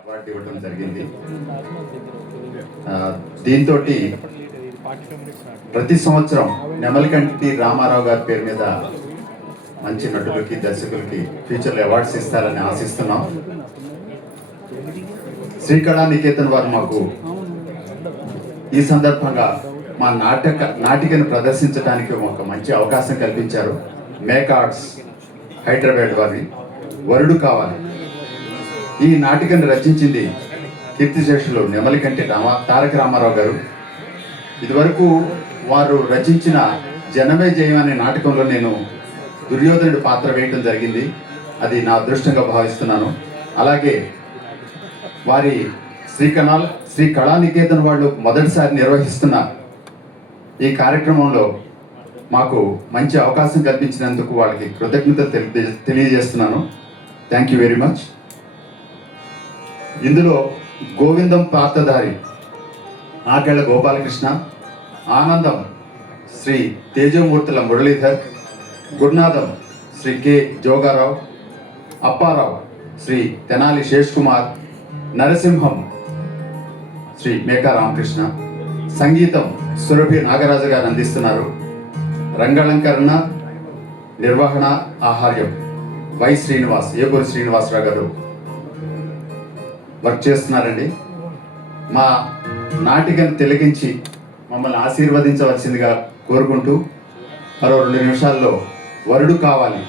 Award ఇవ్వడం జరిగింది. దీంతో ప్రతి సంవత్సరం నెమలికంటి రామారావు గారి పేరు మీద మంచి నటులకి దర్శకులకి ఫ్యూచర్లో అవార్డ్స్ ఇస్తారని ఆశిస్తున్నాం. శ్రీకళా నికేతన్ వారు మాకు ఈ సందర్భంగా మా నాటికను ప్రదర్శించడానికి ఒక మంచి అవకాశం కల్పించారు. మేక్ ఆర్ట్స్ హైదరాబాద్ వారి వరుడు కావాలి ఈ నాటికను రచించింది కీర్తిశేషులు నెమలికంటి తారక రామారావు గారు. ఇదివరకు వారు రచించిన జనమే జయం అనే నాటకంలో నేను దుర్యోధనుడి పాత్ర వేయటం జరిగింది. అది నా అదృష్టంగా భావిస్తున్నాను. అలాగే వారి శ్రీ కళానికేతన్ వాళ్ళు మొదటిసారి నిర్వహిస్తున్న ఈ కార్యక్రమంలో మాకు మంచి అవకాశం కల్పించినందుకు వాళ్ళకి కృతజ్ఞతలు తెలియజేస్తున్నాను. Thank you very much. ఇందులో గోవిందం పాత్రధారి ఆకెళ్ల గోపాలకృష్ణ, ఆనందం శ్రీ తేజమూర్తుల మురళీధర్, గురునాథం శ్రీ కె జోగారావు, అప్పారావు శ్రీ తెనాలి శేష్ కుమార్, నరసింహం శ్రీ మేకా రామకృష్ణ, సంగీతం సురభి నాగరాజు గారు అందిస్తున్నారు. రంగాలంకరణ నిర్వహణ ఆహార్యం వై శ్రీనివాస్, ఏపూరి శ్రీనివాసరావు గారు వర్క్ చేస్తున్నారండి. మా నాటికను తిలకించి మమ్మల్ని ఆశీర్వదించవలసిందిగా కోరుకుంటూ మరో 2 నిమిషాల్లో వరుడు కావాలి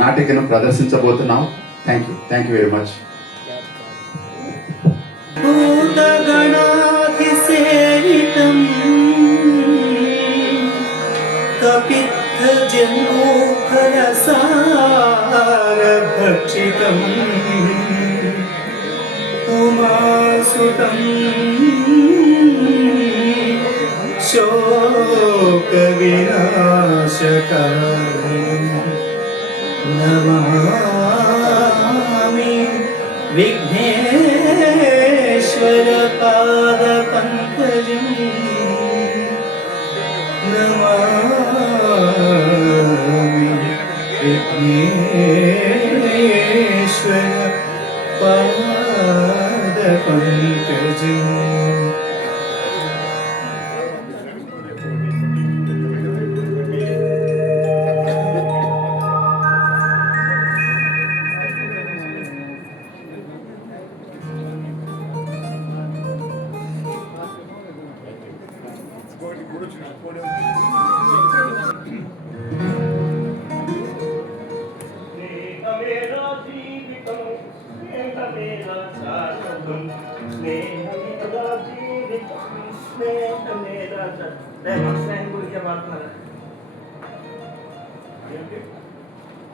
నాటికను ప్రదర్శించబోతున్నాం. Thank you very much. ఉమాసుతం శోక వినాశకారి నమామి విఘ్నేశ్వర పాద పంకజం నమామి విఘ్నేశ్వర పాద పంకజం.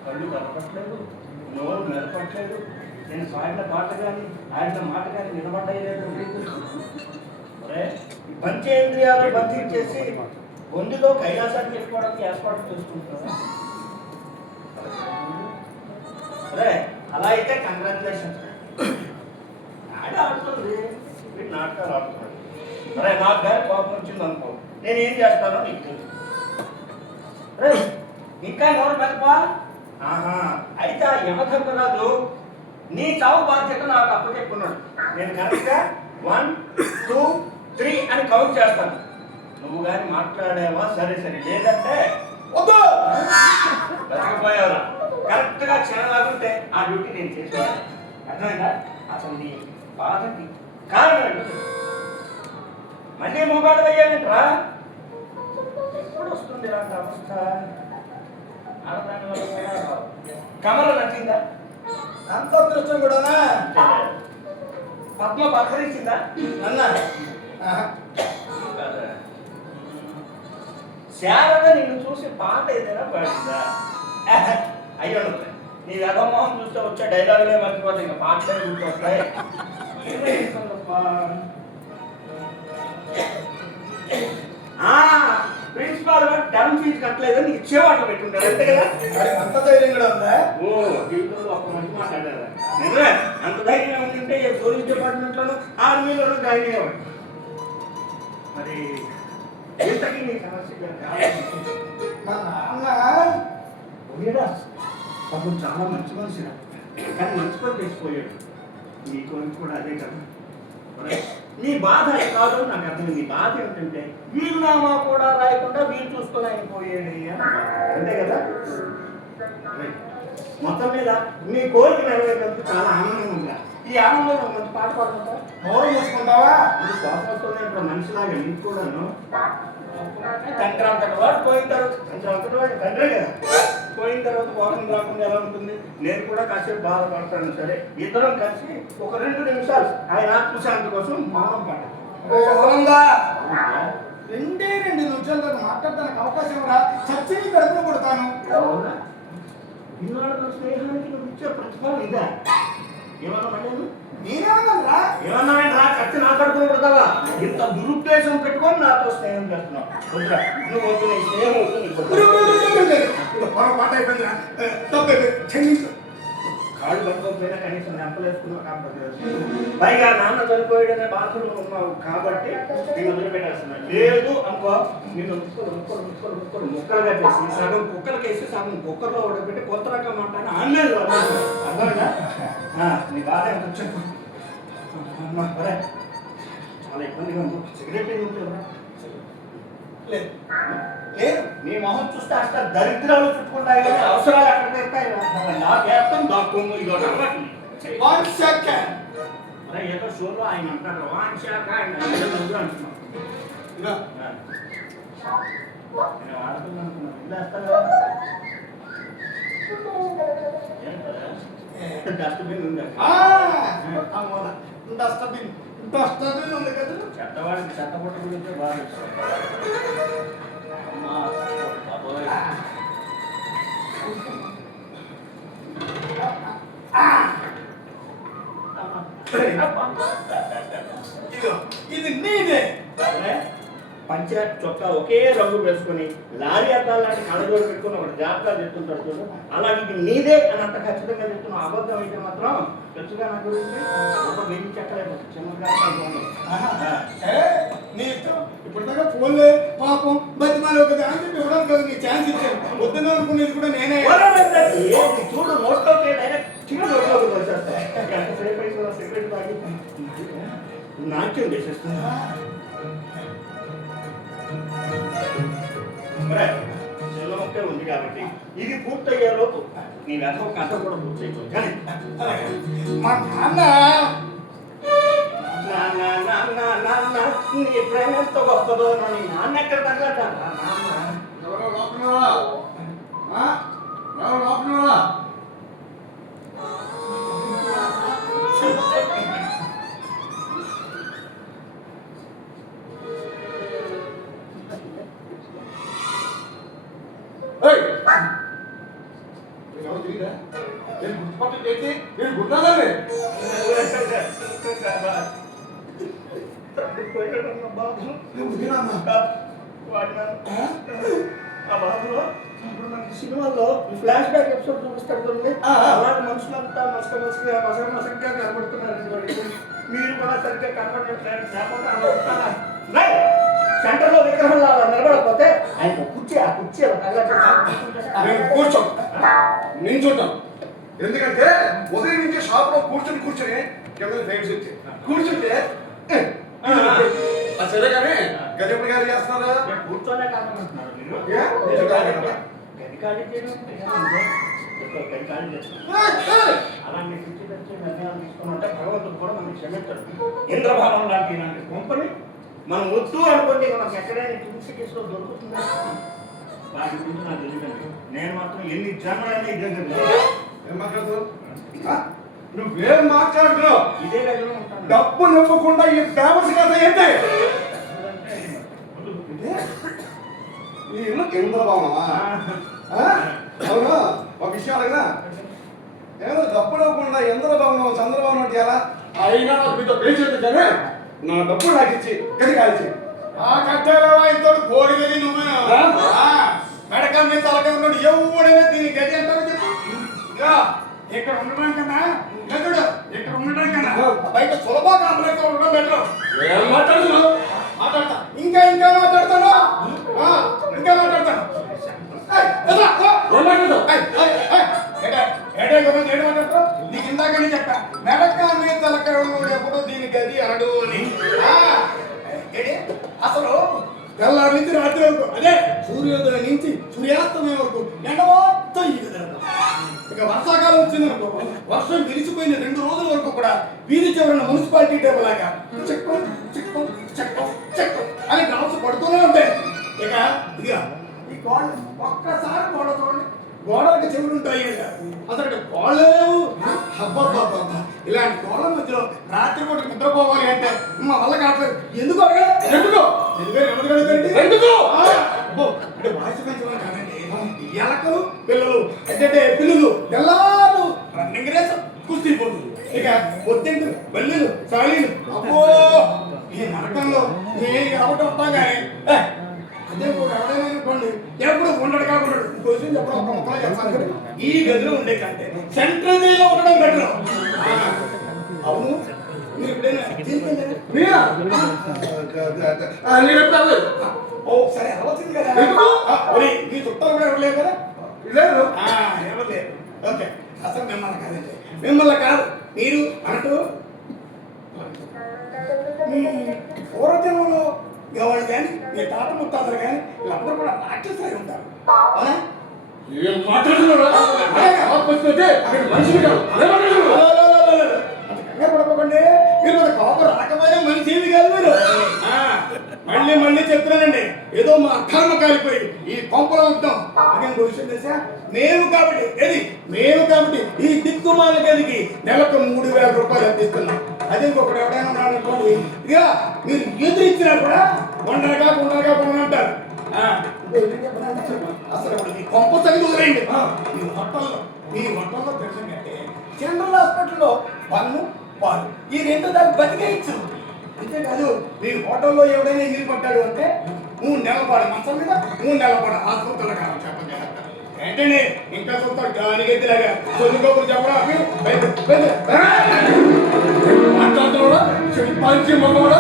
కళ్ళు కనపట్లేదు, నోరు మెరపట్లేదు. నేను పాడిన పాట కానీ ఆడిన మాట కానీ వినబడ్డలేదు. ఈ పంచేంద్రియాలు బంధించేసి బొందులో కైలాసానికి వెళ్ళిపోవడానికి ఏర్పాటు చేసుకుంటున్నా. అలా అయితే కంగ్రాచులేషన్స్. ఆడ ఆడుతుంది, వీటి నాటకాలు ఆడుతున్నాడు. నాకు కానీ కోపం వచ్చింది అనుకో, నేను ఏం చేస్తానో నీకు తెలుసు. ఇంకా నోరు పెద్దపా. అయితే ఆ యమధర్మరాజు నీ చావు బాధ్యత నాకు అప్పచెప్పుకున్నాడు. నేను కరెక్ట్గా 1, 2, 3 అని కౌంట్ చేస్తాను. నువ్వు కానీ మాట్లాడావా సరే సరే, లేదంటే బతికిపోయావురా. కరెక్ట్గా క్షణలాగుంటే ఆ డ్యూటీ నేను చేసుకున్నాను. అర్థమైందా? అసలు నీ బాధకి కారణం మళ్ళీ మొగాడు అయ్యావేంట్రా? ఎప్పుడు వస్తుంది ఇలాంటి అవస్థ? కమల నచ్చిందా? అంత అదృష్టం కూడానా? పద్మ పలకరించిందా అన్నా? శారద నిన్ను చూసి పాట ఏదైనా పాడిందా? అయ్యో నీ రథమోహం చూస్తే వచ్చే డైలాగులే మర్చిపోతాయి, ఇంకా పాటలే గుర్తొస్తాయి. ప్రిన్సిపాల్ గారు టర్మ్ ఫీజు కట్టలేదని ఇచ్చేవాళ్ళు పెట్టుంటారు అంతే కదా? అంత ధైర్యం కూడా ఉందా? ఓ జీవితంలో ఒక్క మంచి మాట్లాడారా? అంత ధైర్యం ఉందంటే పోలీస్ డిపార్ట్మెంట్లోనూ ఆర్మీలోనూ జాయిన్ అయ్యేవాడు. మరి ఇంతకీ నీ సమస్య పాపం చాలా మంచి మనిషిరా, కానీ మంచి పని చేసిపోయాడు. నీ కోరిక కూడా అదే కదా. నీ బాధ కాదు నాకు అర్థం. నీ బాధ ఏంటంటే వీలునామా కూడా రాయకుండా వీలు చూసుకొని ఆయన పోయేది అంతే కదా. మొత్తం మీద నీ కోరిక నెరవేరినందుకు చాలా ఆనందంగా ఉందా? ఈ ఆనందంలో మంచి పాట పాడుకుంటా నోరు మూసుకుంటావా? ఇది కోపంతోనే ఇప్పుడు మనిషిలాగా నీకు కూడాను సంక్రాంతి వాడు పోయిన తర్వాత సంక్రాంతి వాడు తండ్రే కదా. పోయిన తర్వాత కోపం రాకుండా ఎలా ఉంటుంది? నేను కూడా కాసేపు బాధపడతాను. సరే ఇద్దరం కలిసి ఒక 2 నిమిషాలు ఆయన ఆత్మశాంతి కోసం మౌనం పడ్డాం. 2 నిమిషాలు మాట్లాడడానికి అవకాశం రా, చచ్చి గడుపులో కొడతాను. ఇన్నాళ్ళ స్నేహానికి నువ్వు ఇచ్చే ప్రతిఫలం ఇదా? ఏమన్నా మళ్ళీ నేనేమన్నా ఏమన్నా ఖర్చు నా కడుపులో కొడతావా? ఇంత దురుద్దేశం పెట్టుకొని నాతో స్నేహం చేస్తున్నావు. వద్దురా, నువ్వు వద్దు, నీ స్నేహం వద్దు. పొరపాటు అయిపోయిందిరా, తప్పైపోయింది, క్షమించు. కాళ్ళు పట్టుకోకపోయినా కనీసం నెంపలేసుకున్నావు కాబట్టి పైగా నాన్న చనిపోయాడనే బాధలో ఉన్నావు కాబట్టి నేను వదిలిపెట్టేస్తున్నాను. లేదు అనుకో, నేను ముక్కలుగా చేసి సగం కుక్కలకేసి సగం కుక్కర్లో ఉడకబెట్టి కొత్త రకం అంటాను అన్నది అర్థమైనా? నీ బాధ ఎంత చెప్పు. చాలా ఇబ్బందిగా ఉంది. సిగరెట్ ఉంటుందా? లేదు నీ మొహం చూస్తే అక్కడ దరిద్రాలు చుట్టుకుంటాయి కానీ అవసరాలు ఎక్కడ తీరుతాయి? నాకేస్తాం దాక్కోము ఇదో అలవాటు. ఏదో షోలో ఆయన అంటారు వాంశాక ఆయన అంటున్నాం. నేను వాడుతున్నాను అనుకున్నాను. డస్ట్బిన్ ఉంది. డస్ట్బిన్ ఉంది కదా. చెత్తవాడికి చెత్తబుట్ట గురించే బాగా ఇది నీదే. పంచాయత్ చొక్కా ఒకే రంగు వేసుకుని లారీ అద్దాలు లాంటి కళ్ళజోడు పెట్టుకుని ఒకటి జాగ్రత్తగా చెప్తుంటాడు చూడు. అలాగే ఇది నీదే అని అంత ఖచ్చితంగా చెప్తున్నావు. అబద్ధం అయితే మాత్రం తెలుసుగా నా గురించి ఒక వెయ్యి చెక్కలేదు చిన్నగా. నీ ఇష్టం. ఇప్పుడు దాకా ఫోన్లే పాపం బతిమాలో కదా అని చెప్పి ఇవ్వడానికి కదా నీ ఛాన్స్ ఇచ్చాను. వద్దని అనుకునేది కూడా నేనే. చూడు నోట్లో నోట్లోకి వచ్చేస్తా. సెక్రెటరీ తాగి నాట్యం చేసేస్తున్నా. సెలవుకే ఉంది కాబట్టి ఇది పూర్తయ్యే లోపు నీ వెనక కథ కూడా పూర్తయిపోయింది. కానీ మా నాన్న నీ ప్రేమ ఎంత గొప్పదో నీ నాన్న ఎక్కడ తగ్గట. సినిమాలో ఫ్లాష్ బ్యాక్ ఎపిసోడ్ చూపిస్తాడు చూడండి. అలాంటి మనుషులంతా మసకగా కనబడుతున్నారు. మీరు కూడా సరిగ్గా కనబడట్లేదు. సెంటర్ లో విగ్రహం నిలబడకపోతే ఆయన కుర్చీ ఆ కుర్చీ కూర్చో నించుంటాం. ఎందుకంటే ఉదయం నుంచి షాప్ లో కూర్చొని కింద ఫేమ్స్ వచ్చి కూర్చుంటే సరే కానీ గజపతి గారు చేస్తున్నారా? కూర్చోనే కాదనుకుంటున్నారు అలాంటి పిచ్చి తెచ్చి నిర్ణయాలు తీసుకున్నట్టే భగవంతుడు కూడా మనకి క్షమించడు. ఇంద్రభావం లాంటి ఇలాంటి కంపెనీ మనం వద్దు అనుకోండి మనకు ఎక్కడైనా చికిత్సలో దొరుకుతుందా? వాటి గురించి నాకు తెలియదు. నేను మాత్రం ఎన్ని జన్మలైనా ఇదే ఏం మాట్లాడుతున్నావు? నువ్వేం మాట్లాడుతున్నావు? ఇదే గదిలో ఉంటాను. డబ్బు నివ్వకుండా ఈ ఫేమస్ కథ ఏంటి? నీ ఇల్లు ఇంద్రభవనమా? అవునా? ఒక విషయం అడగనా? ఏదో డబ్బు ఇవ్వకుండా ఇంద్రభవనం చంద్రభవనం అంటే ఎలా? అయినా నాకు మీతో పేచేది కానీ నా డబ్బు నాకు ఇచ్చి గది కాల్చి కట్టాలవా ఇంతోడు కోడి గది నువ్వేనా? మెడక మీద తలక ఉన్నాడు ఎవడైనా దీని గది అంటారు చెప్పు. ఇక్కడ ఉండడం కన్నా గదుడు ఇక్కడ ఉండడం కన్నా బయట సులభ కాంప్లెక్స్ ఉండడం బెటర్. ఏం మాట్లాడుతున్నావు? మాట్లాడతా ఇంకా ఇంకా మాట్లాడతాను ఇంకా మాట్లాడతాను. నీకు ఇందాకనే చెప్పా మెడక మీద తలక అనడు అని అసలు తెల్లారి నుంచి రాత్రి వరకు అదే సూర్యోదయం నుంచి సూర్యాస్తమయం వరకు ఎండ మొత్తం ఈ విధంగా. ఇక వర్షాకాలం వచ్చిందనుకో వర్షం విరిచిపోయిన 2 రోజుల వరకు కూడా వీధి చివరన మున్సిపాలిటీ టేబుల్ లాగా చెక్కు చెక్కు చెక్కు చెక్కు అని డ్రాప్స్ పడుతూనే ఉంటాయి. ఇక ఇదిగా ఈ గోడ ఒక్కసారి గోడ చూడండి, గోడలకు చెవులు ఉంటాయి అసలు గోడలు లేవు. అబ్బబ్బబ్బబ్బా ఇలాంటి గోడల మధ్యలో రాత్రి పూట నిద్రపోవాలి అంటే మా వల్ల కావట్లేదు. ఎందుకు ఎందుకు ఎందుకు అంటే వాయిస్ పెంచమని కాదండి. ఎలకలు పిల్లలు అంటే పిల్లలు తెల్లారు రన్నింగ్ రేస్ కుస్తీ పోతుంది. ఇక పొద్దుంటు బల్లీలు సాలీలు అబ్బో ఈ నరకంలో నేను కాబట్టి వస్తాం కానీ అదే ఎవరైనా అనుకోండి ఎప్పుడు ఉండడు కాకుండా క్వశ్చన్ చెప్పడం ఈ గదిలో ఉండే కంటే సెంట్రల్ జైల్లో ఉండడం బెటర్. అవును మీరు ఎప్పుడైనా సరే అవ్వచ్చింది కదా మీ చుట్టాలు కూడా ఎవరు లేరు కదా లేదు ఎవరు లేరు. ఓకే అసలు మిమ్మల్ని కాదండి, మిమ్మల్ని కాదు మీరు అంటూ పూర్వజన్మలో ఎవరు కానీ మీ తాత ముత్తాతలు కానీ వీళ్ళందరూ కూడా రాక్షసులై ఉంటారు. అవునా పడకండి మీరు కోపం రాకపోయినా మనిషి ఏమి కాదు మీరు. మళ్ళీ మళ్ళీ చెప్తున్నానండి ఏదో మా అక్కర్మ కాలిపోయి ఈ కొంపలో ఉంటాం అదే విషయం తెలుసా. మేము కాబట్టి ఈ దిక్కుమాల గదికి నెలకు 3000 రూపాయలు అందిస్తున్నాం. అదే ఇంకొకటి ఎవరైనా ఉన్నాడు అనుకోండి ఇక మీరు ఎదురిచ్చినా కూడా కొండగా అంటారు. అసలు ఈ కొంప తగిలి వదిలేయండి. ఈ హోటల్లో తెలుసు కంటే జనరల్ హాస్పిటల్లో పన్ను పాలు ఈ 2 దానికి బతికేయచ్చు. అంతేకాదు మీ హోటల్లో ఎవడైనా ఎగిరి పడ్డాడు అంటే 3 నెలల పాడు మంచం మీద 3 నెలల పాడు ఆసుపత్రులు కావాలి చెప్పండి. ఏంటండి ఇంకా చూస్తారు గాని గెద్దిలాగా చదువుకోకుండా చెప్పరా పంచి మగవాడ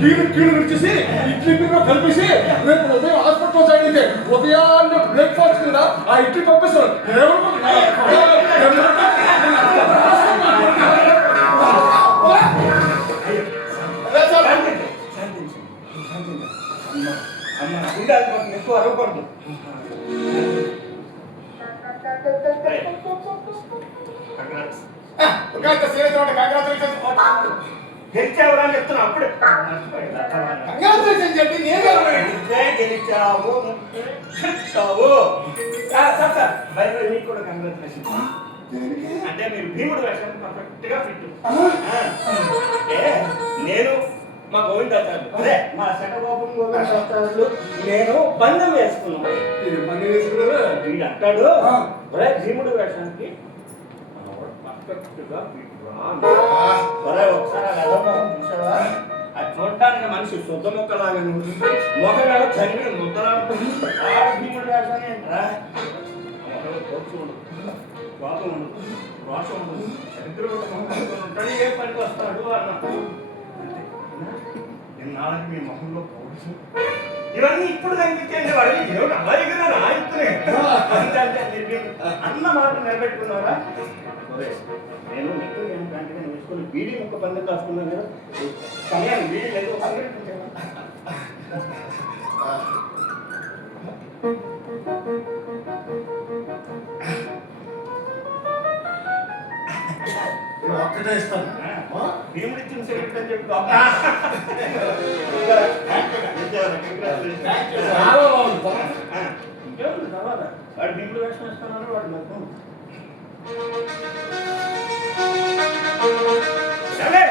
కీడు విడిచేసి ఇడ్లీ కలిపేసి రేపు ఉదయం హాస్పిటల్ సైడ్ అయితే ఉదయాన్నే బ్రేక్ఫాస్ట్ మీద ఆ ఇడ్లీ పంపిస్తారు. ఎక్కువ అరవకూడదు. గెలిచావురా అని చెప్తున్నా అప్పుడే చెప్పి గెలిచావు మీకు కూడా కంగ్రాచులేషన్. అంటే మీరు భీముడు వేషం పర్ఫెక్ట్ గా ఫిట్. నేను మా గోవిందాచార్యులు అదే మా శటగోపం గోవిందాచార్యులు నేను బంధం వేసుకున్నాను. వీడు అంటాడు భీముడు వేషానికి పర్ఫెక్ట్ గా ఫిట్ ఒకసారి చూసావా అది చూడటానికి మనిషి శుద్ధ మొక్కలాగా మొక్కలాగా చదివిన ముద్దలా భీముడు వేషాన్ని ఏంట్రా కోపం ఉండదు రోషం ఉండదు చరిత్ర ఏ పనికి వస్తాడు అన్నట్టు. నాలుగు మీ మొహంలో పౌరుషం ఇవన్నీ ఇప్పుడు కనిపించండి. వాడిని దేవుడు అలాగే రాయిస్తున్నాయి అన్న మాట నిలబెట్టుకున్నారా. నేను నీకు నేను వెంటనే వేసుకొని బీడీ ముక్క పందెం కాసుకున్నాను కదా సమయాన్ని బీడీ లేదు ఒక్కటే ఇస్తాను. భీముడు ఇచ్చిన సెక్రెటరీ అని చెప్పి ఇంకేముంది తర్వాత వాడు భీముడు వేషం వేస్తున్నాను వాడు మొత్తం సరే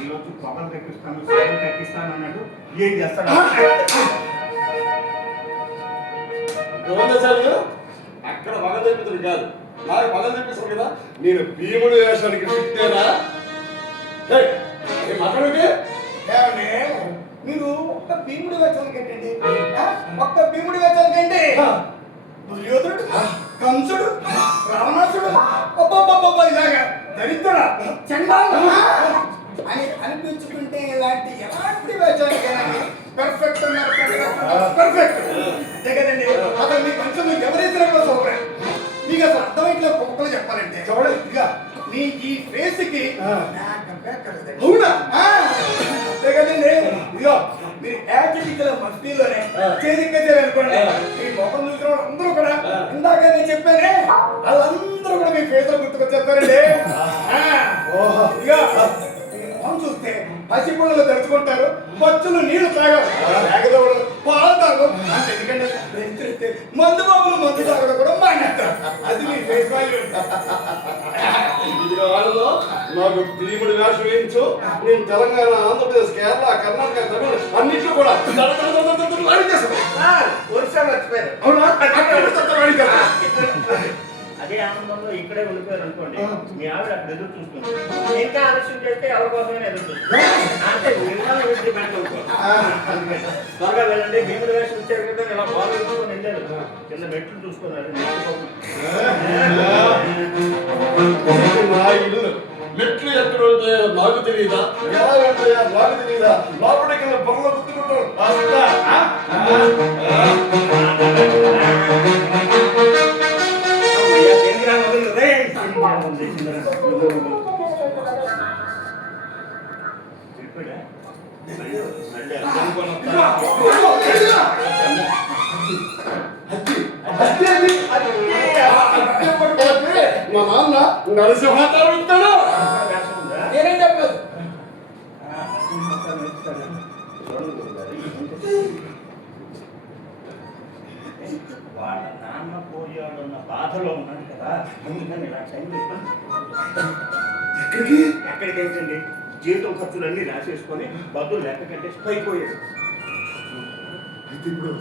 ఈరోజు పొగలు తెప్పిస్తాను సైన్ తెప్పిస్తాను అన్నాడు. ఏం చేస్తాడు అక్కడ పగ తెప్పిస్తుంది కాదు నాకు పగ తెప్పిస్తుంది కదా. నేను భీముడు వేషానికి ఫిట్టేనా మాట్లాడే మీరు ఒక్క భీముడు వేషానికి ఏంటండి ఒక్క భీముడు వేషానికి ఏంటి దుర్యోధనుడు కంసుడు రావణాసుడు అబ్బబ్బబ్బ ఇలాగా దరిద్రుడా చండాలుడా అని అనిపించుకుంటే ఎలాంటి వేషానికైనా పర్ఫెక్ట్ పర్ఫెక్ట్ అంతే కదండి. అసలు మీ కొంచెం ఎవరైతే సూపర్ మీకు అసలు అర్థమైతే కుక్కలు చెప్పాలంటే చూడండి ఇక నీ ఈ ఫేస్ కి ఆ. అవునా అంతే కదండి ఇదిగో మీరు యాక్టివిటీల మస్తీలోనే చేదిక్కేసారు అనుకోండి మీ ముఖం చూసిన వాళ్ళు అందరూ కూడా ఇందాక నేను చెప్పానే వాళ్ళందరూ కూడా మీ ఫేస్ లో గుర్తుకొచ్చేస్తారండి ఇదిగో మొహం చూస్తే పసిపిల్లలు తెరుచుకుంటారు బచ్చులు నీళ్లు తాగారు తాగదవడు పాలు తాగు అంటే ఎందుకంటే రైతులైతే మందు బాబులు మందు తాగడం కూడా మానేస్తారు అది మీ ఫేస్ వాల్యూ వాళ్ళలో నాకు భీముడి వేషం వేయించు నేను తెలంగాణ ఆంధ్రప్రదేశ్ కేరళ కర్ణాటక తమిళ అన్నింటిలో కూడా ఒరిస్సా మర్చిపోయారు అవునా అదే ఆనందంలో ఇక్కడే ఉండిపోయారు అనుకోండి మీ ఆవిడ అక్కడ ఎదురు చూస్తుంది ఇంకా ఆలస్యం చేస్తే ఎవరి కోసమే ఎదురు చూస్తుంది అంటే మిమ్మల్ని పెట్టి పెట్టుకో త్వరగా వెళ్ళండి భీముడు వేషం ఇచ్చారు కదా ఇలా బాగా చూసుకొని వెళ్ళారు కింద మెట్లు చూసుకున్నారు నా ఇల్లు మెట్లు ఎక్కడ ఉంటాయో నాకు తెలియదా ఎలా ఉంటాయో నాకు తెలియదా లోపలికి బొమ్మలు గుర్తుకుంటారు మా నాన్న నరసింహాచారం ఇస్తాడు నేనేం చెప్పలేదు వాళ్ళ నాన్న పోయాడన్న బాధలో ఉన్నాడు కదా అందుకని ఇలా టైం ఎక్కడికి ఎక్కడికి ఏంటండి జీవితం ఖర్చులన్నీ రాసేసుకొని బదులు లెక్క కట్టేసి పైపోయాడు అయితే ఇప్పుడు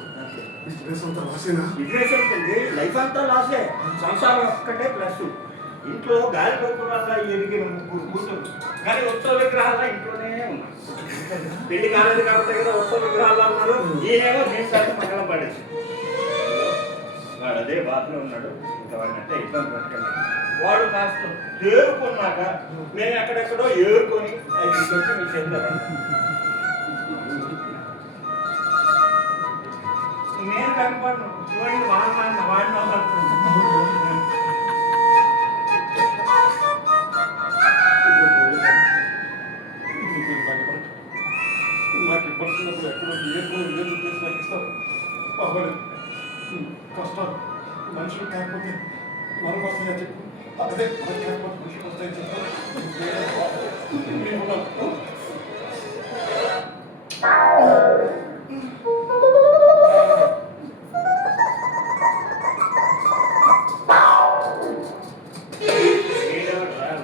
బిజినెస్ అంతా రాసేనా బిజినెస్ ఏంటండి లైఫ్ అంతా లాసే సంసారం ఒక్కటే ప్లస్ ఇంట్లో గాలి పడుకురాలా ఎదిగిన ముగ్గురు కూతురు కానీ ఉత్సవ విగ్రహాల ఇంట్లోనే ఉన్నారు పెళ్లి కాలేదు కాబట్టి కదా ఉత్సవ విగ్రహాలు అన్నారు ఈయనేమో జీవితాన్ని మంగళం పడేసి వాడు అదే బాధలో ఉన్నాడు ఇంకా వాడిని అంటే ఇబ్బంది పెట్టండి వాడు కాస్త ఏరుకున్నాక మేము ఎక్కడెక్కడో ఏరుకొని అది చెప్పి మీకు చెప్తాను నేను కనపడను చూడండి వాడిన నాకు ఇప్పటికినప్పుడు ఎక్కడో ఏదో చేసి నాకు ఇస్తారు పర్వాలేదు కష్టాలు మనుషులు కాకపోతే మనకు వస్తాయని చెప్పు అదే మనకి కాకపోతే మనుషులు వస్తాయని చెప్పు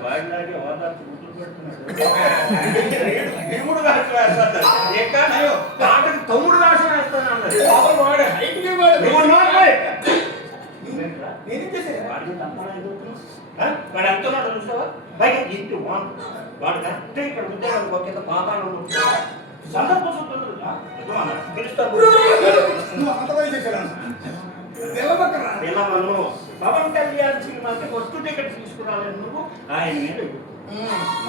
వాడిలాగే ఓదార్చి గుర్తులు పెడుతున్నాడు భీముడు రాసి వేస్తాడు ఎక్కడ పాటకి తమ్ముడు రాసి వేస్తాను అన్నాడు వాడు హైట్గా వాడు ఎంతున్నాడు చూసావా పైగా ఇంటి వాడు కరెక్ట్ ఇక్కడ ఉద్యోగానికి ఒక కింద పాతాలు సందర్భం పిలుస్తాను పిల్లలను పవన్ కళ్యాణ్ సినిమాకి ఫస్ట్ టికెట్ తీసుకురాలేదు నువ్వు ఆయన మీద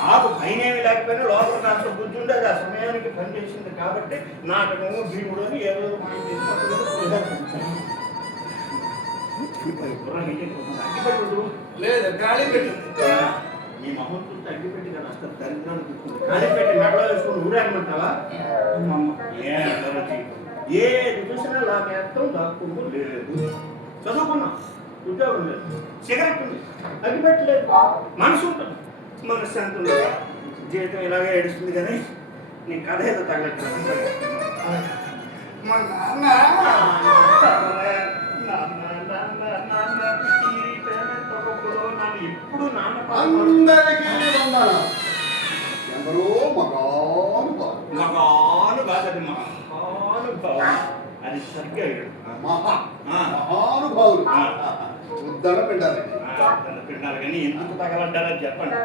నాకు పైనేమి లేకపోయినా లోపల కాస్త బుద్ధి ఉండేది ఆ సమయానికి పనిచేసింది కాబట్టి నాటకము భీముడు అని ఏదో అగ్గిపెట్టు లేదు గాలి పెట్టు నీ మొహం చూస్తే అగ్గిపెట్టి కదా అసలు దరిద్రాన్ని గాలి పెట్టి మెడలో వేసుకుని ఊరేగమంటావా ఏది చూసినా లాగేస్తాం దాక్కుంటూ లేదు చదువుకున్నా ఉద్యోగం లేదు సిగరెట్ ఉంది అగ్గిపెట్టలేదు మనసు ఉంటుంది మనశ్శాంతి ఉంది జీవితం ఇలాగే ఏడుస్తుంది కానీ నీ కథ ఏదో తగ్గట్లేదు మా నాన్న ఇప్పుడు నాన్న అందరికీ వందనాలు. ఎందరో మగాను మగాను కాదు అది మహాను భావం అది సరిగ్గా మహానుభావులు ఉద్దర పిండాలి పిండాలి కానీ ఎందుకు తగలంటారని చెప్పండి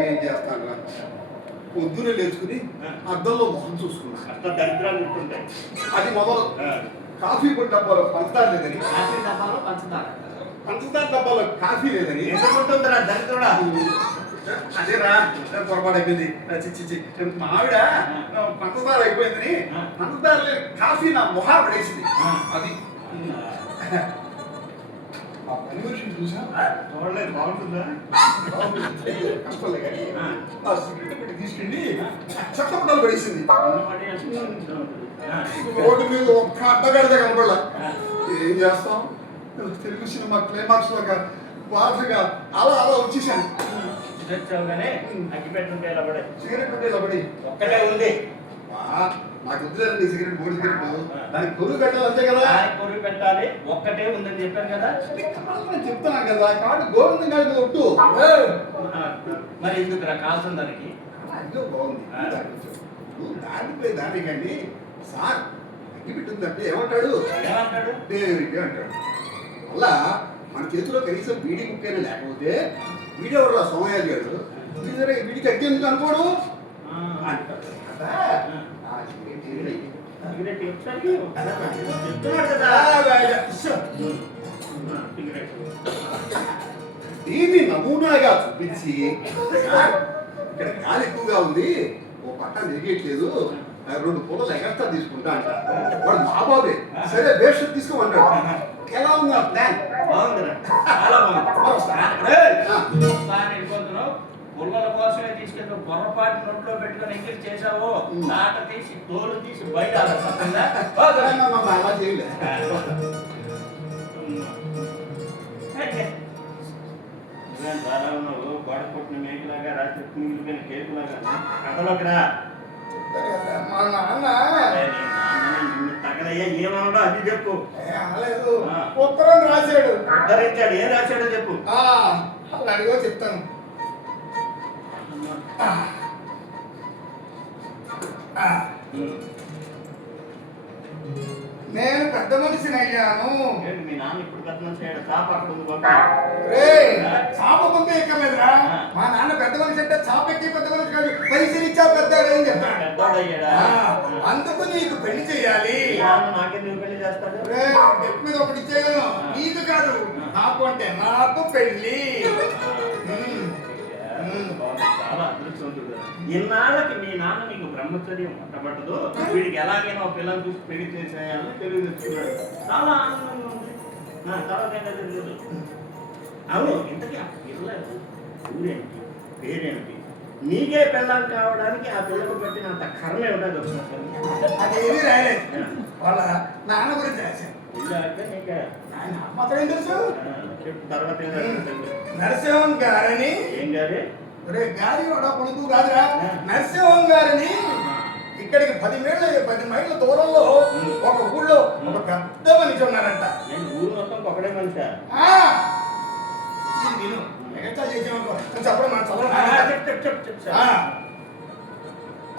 ఏం చేస్తాను పొద్దునే లేచుకుని అద్దంలో మొహం చూసుకున్నా అట్లా దరిద్రాలు ఉంటుంటాయి అది మొదలు కాఫీ పొడి డబ్బాలో పంచదార లేదని కాఫీ డబ్బాలో పంచదార పంచదార డబ్బాలో కాఫీ లేదని ఎందుకుంటుందిరా దరిద్రుడా అదేరా పొరపాటు అయిపోయింది చిచ్చి మావిడ పంచదార అయిపోయిందని పంచదార కాఫీ నా మొహాలు పడేసింది అది ఆ పని మనిషిని చూసా చూడలేదు, బాగుంటుందా? కష్టాలే కానీ ఆ సిగరెట్ పెట్టి తీసుకెళ్ళి చెత్తపట్టాలు పడేసింది. రోడ్డు మీద ఒక్క అడ్డగడితే కనపడలా. ఏం చేస్తాం, తెలుగు సినిమా క్లైమాక్స్ లాగా బాధగా అలా అలా వచ్చేసాను. వచ్చావుగానే అగ్గి పెట్టుంటే ఇలా పడే సిగరెట్ ఉంటే ఇలా పడి ఒక్కటే ఉంది. నాకు వద్దులేదండి సిగరెట్, మూడు సిగరెట్ దానికి కొరువు పెట్టాలి అంతే కదా. కొరికి పెట్టాలి, ఒక్కటే ఉందని చెప్పాను కదా. నేను చెప్తున్నాను కదా, కాదు గోవిందం గారి మీద ఒట్టు. మరి ఎందుకు కాల్సిన దానికి? అయ్యో బాగుంది. దానిపై దానికండి సార్ అగ్గి పెట్టిందంటే ఏమంటాడు? ఏమంటాడు? దేవుడికి అంటాడు. అలా మన చేతిలో కనీసం బీడీ ముక్కైనా లేకపోతే వీడెవరు సోమయాజి గారు వీడికి అగ్గి ఎందుకు అనుకోడు అంటాడు. సిగరెట్ చెప్తున్నాడు కదా. దీన్ని నమూనాగా చూపించి ఇక్కడ గాలి ఎక్కువగా ఉంది, ఓ పట్టం తిరిగేట్లేదు, 2 పూలలు ఎగస్ట్రా తీసుకుంటా అంట. వాడు మా బాబే, సరే బేష్ తీసుకోమంటాడు. ఎలా ఉంది ఆ ప్లాన్? బాగుందిరా, చాలా బాగుంది. వెళ్ళిపోతున్నావు, పుల్లల కోసమే తీసుకెళ్తూ పొరపాటు నోట్లో పెట్టుకొని ఎంగిల్ చేసావో నాట తీసి తోలు తీసి బయట అలా చేయలే. ఉన్నావు గోడ కొట్టిన మేకలాగా రాత్రి మిగిలిపోయిన కేకులాగా కథలోకి రా. మా నాన్న నిన్ను తగలయ్యా ఏమన్నా అది చెప్పు. అనలేదు, ఉత్తరం రాశాడు. ఉద్ధరించాడు, ఏం రాశాడో చెప్పు. అలా అడిగో చెప్తాను. నేను పెద్ద మనిషిని అయ్యాను. మీ నాన్న ఇప్పుడు పెద్ద మనిషి అయ్యాడు, చాప అక్కడ ఉంది చాప పంపే ఎక్కర్లేదురా. మా నాన్న పెద్ద మనిషి అంటే చాప ఎక్కి పెద్ద మనిషి కాదు, పైసలు ఇచ్చా పెద్దాడు అని చెప్పాడు. పెద్దోడయ్యాడా? అందుకు నీకు పెళ్లి చెయ్యాలి. నాకెందుకు పెళ్లి చేస్తాడు? డెప్ మీద ఒకటి ఇచ్చేయను, నీకు కాదు నాకు, అంటే నాకు పెళ్లి. చాలా అదృష్టవంతుడు. ఇన్నాళ్ళకి మీ నాన్న నీకు బ్రహ్మచర్యం పట్టబట్టదు, వీడికి ఎలాగైనా ఒక పిల్లలు చూసి పెళ్లి చేసేయాలని తెలియజేస్తున్నాడు. చాలా ఆనందంగా ఉంది. తర్వాత ఏంటో తెలియదు. అవును, ఇంతకీ ఆ పిల్లలు ఊరేంటి, పేరేంటి, నీకే పిల్లలు కావడానికి ఆ పిల్లలు పెట్టినంత కర్మ ఏమిటో అదేమీ రాలేదు, వాళ్ళ నాన్న గురించి రాశాను. మాత్రం తెలుసు. తర్వాత నరసింహం గారని. ఏం గారి? గారి వాడా కొడుకు కాదురా, నరసింహం గారిని ఇక్కడికి 10 మైళ్ళ దూరంలో ఒక ఊళ్ళో ఒక పెద్ద మనిషి ఉన్నారంట. నేను ఊరు మొత్తం ఒకడే మనిషి. విను, ఎగస్ట్రా చేసామనుకో చెప్పడం మన చదవడం.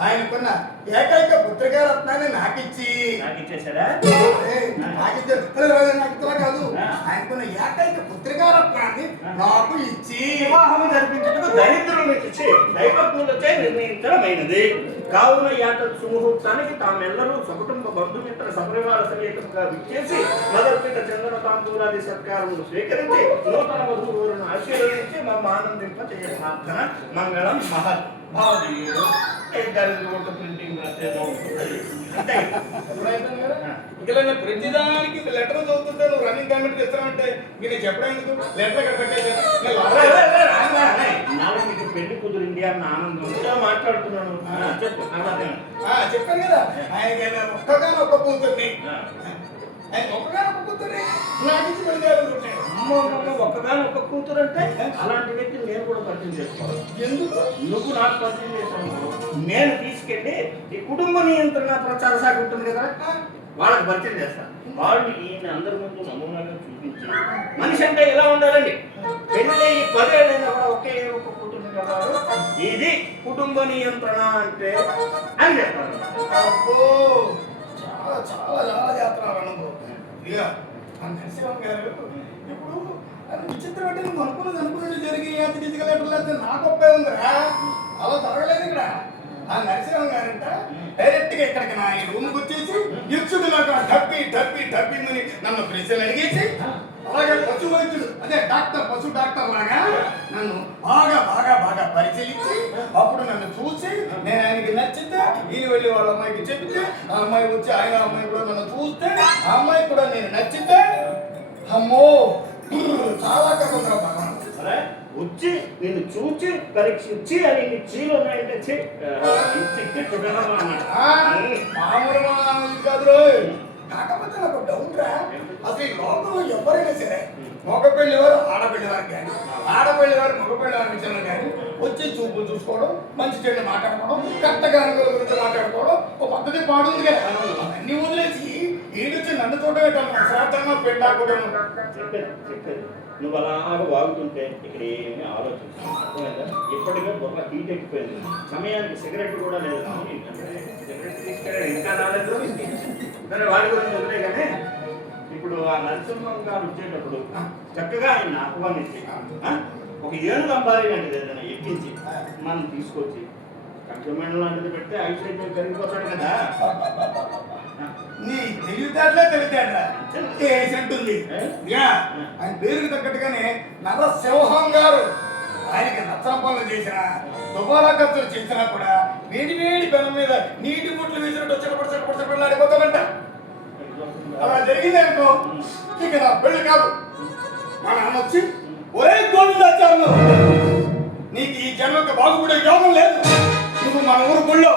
ఆయనకున్న ఏకైక పుత్రికారత్నాన్ని నాకిచ్చి నాకిచ్చేసాడా? నాకు కాదు, ఆయనకున్న ఏకైక పుత్రికారత్నాన్ని నాకు ఇచ్చి వివాహం జరిపించడానికి దరిద్రులను ఇచ్చి దైవజ్ఞులచే నిర్ణయించడమైనది. కావున యాట సుముహూర్తానికి తామెల్లరూ సకుటుంబ బంధుమిత్ర సపరివార సమేతంగా విచ్చేసి మొదర్పిత చందన తాంబూలాది సత్కారములు స్వీకరించి నూతన వధువులను ఆశీర్వదించి మమ్మ ఆనందింప చేయ ప్రార్థన. మంగళం మహత్ భావీయుడు. ప్రింటింగ్ ఇక్కడ ప్రతిదానికి లెటర్ చదువుతుంటే నువ్వు రన్నింగ్ కామెంట్ ఇస్తానంటే నేను చెప్పడం ఎందుకు? లెటర్ ఎక్కడ పెట్టేది? మీకు పెళ్లి కుదిరింది అన్న ఆనందంతో మాట్లాడుతున్నాను. చెప్పాను కదా, ఆయన ఒక్కగానొక్క కూతుర్ని, ఒక్కగానొక్క కూతుర్ని నాకు పెళ్లి చేయాలనుకుంటాను. ఒక్కగానొక్క కూతురు అంటే అలాంటి వ్యక్తిని నేను కూడా పరిచయం చేసుకోవాలి. ఎందుకు? నువ్వు నాకు పరిచయం చేస్తాను, నేను తీసుకెళ్ళి ఈ కుటుంబ నియంత్రణ ప్రచార శాఖ ఉంటుంది కదా, వాళ్ళకి పరిచయం చేస్తాను. వాళ్ళు ఈయన అందరి ముందు నమూనాగా చూపించి మనిషి అంటే ఇలా ఉండాలండి, పెళ్ళి 10 ఏళ్ళైనా కూడా ఒకే ఒక కూతురు కదా, ఇది కుటుంబ నియంత్రణ అంటే అని చెప్తాను. అబ్బో, చాలా చాలా చాలా చేస్తున్నారు అనుభవం. ఇక నరసింహం గారు ఇప్పుడు విచిత్రం అంటే నువ్వు అనుకున్నది జరిగి ఫిజికల్ లెటర్ లేకపోతే నా గొప్పే ఉందిరా, అలా జరగలేదు ఇక్కడ. ఆ నరసింహం గారంట డైరెక్ట్ గా ఇక్కడికి నా ఈ రూమ్కి వచ్చేసి యుక్షుడు నాకు డబ్బి నన్ను ప్రశ్నలు అడిగేసి, అలాగే పశు వైద్యుడు అదే పశు డాక్టర్ లాగా నన్ను బాగా పరిశీలించి అప్పుడు నన్ను చూసి నేను ఆయనకి నచ్చితే ఈయన వెళ్ళి వాళ్ళ అమ్మాయికి చెప్తే ఆ అమ్మాయి వచ్చి ఆయన అమ్మాయి కూడా నన్ను చూస్తే ఆ అమ్మాయి కూడా నేను నచ్చితే, అమ్మో చాలా కథ భగవాన్. అరే వచ్చి నిన్ను చూచి పరీక్షించి అని నీ చీలు ఉన్నాయంటే మామూలు కాదు రోయ్. కాకపోతే నాకు డౌట్ రా, అసలు ఈ లోకంలో ఎవరైనా సరే మగ పెళ్లి వారు ఆడపిల్లి వారికి కానీ ఆడపిల్లి వారు మగ పెళ్లి వారి విషయంలో కానీ వచ్చి చూపులు చూసుకోవడం, మంచి చెడు మాట్లాడుకోవడం, కట్టగా గురించి మాట్లాడుకోవడం ఒక పద్ధతి పాడుంది కదా. అవన్నీ వదిలేసి ఈడొచ్చి నన్ను చూడటం శ్రాద్ధంగా పెళ్ళాకూడదు. చెప్పేది నువ్వు అలాగ వాగుతుంటే ఇక్కడ ఏమీ ఆలోచించాను అర్థమైందా? ఇప్పటికే బొక్క హీట్ ఎక్కిపోయింది, సమయానికి సిగరెట్ కూడా లేదు. సిగరెట్ తీసుకెళ్ళి ఇంకా రాలేదు. సరే వాడి గురించి వదిలే కానీ ఇప్పుడు ఆ నరసింహం గారు వచ్చేటప్పుడు చక్కగా ఆయన ఆహ్వానించి ఒక ఏనుగు అంబాలి లాంటిది ఏదైనా ఎక్కించి మనం తీసుకొచ్చి కంటమెంట్ లాంటిది పెడితే ఐశ్వర్యం కరిగిపోతాడు కదా. నీ తెలివితేటలే తెలివితేటలా ఉంటుంది. ఆయన పేరుకి తగ్గట్టుగానే నరసింహం గారు ఆయనకి నచ్చన పనులు చేసినా దుబారా ఖర్చులు చేసినా కూడా వేడి వేడి బెల్లం మీద నీటి బొట్లు వేసినట్టు చెడపడి ఆడిపోతాడంట. అలా జరిగింది అనుకో ఇక నా పెళ్లి కాదు. మా నాన్న వచ్చి ఒరే గోవిందాచార్యులు, నీకు ఈ జన్మకు బాగుపడే యోగం లేదు. నువ్వు మన ఊరు గుళ్ళో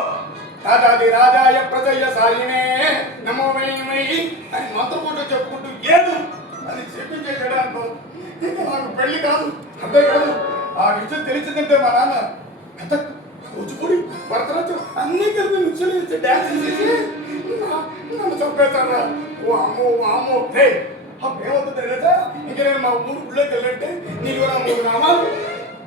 రాజాది రాజాయ ప్రజయ సాయినే నమో వై అని మంత్రపూట చెప్పుకుంటూ ఏదు అని చెప్పించేసాడు అనుకో ఇక నాకు పెళ్లి కాదు. అంతే కాదు, ఆ విషయం తెలిసిందంటే మా నాన్న కథక్, కూచిపూడి, భరతనాట్యం అన్నీ కలిపి నుంచి డ్యాన్స్ చేసి నన్ను చంపేస్తారా. ఓ అమ్మో అమ్మో హే అప్పుడేమవుతుంది తెలుసా? ఇంక నేను మా ఊరు గుళ్ళోకి వెళ్ళంటే నీకు నా 3 నామాలు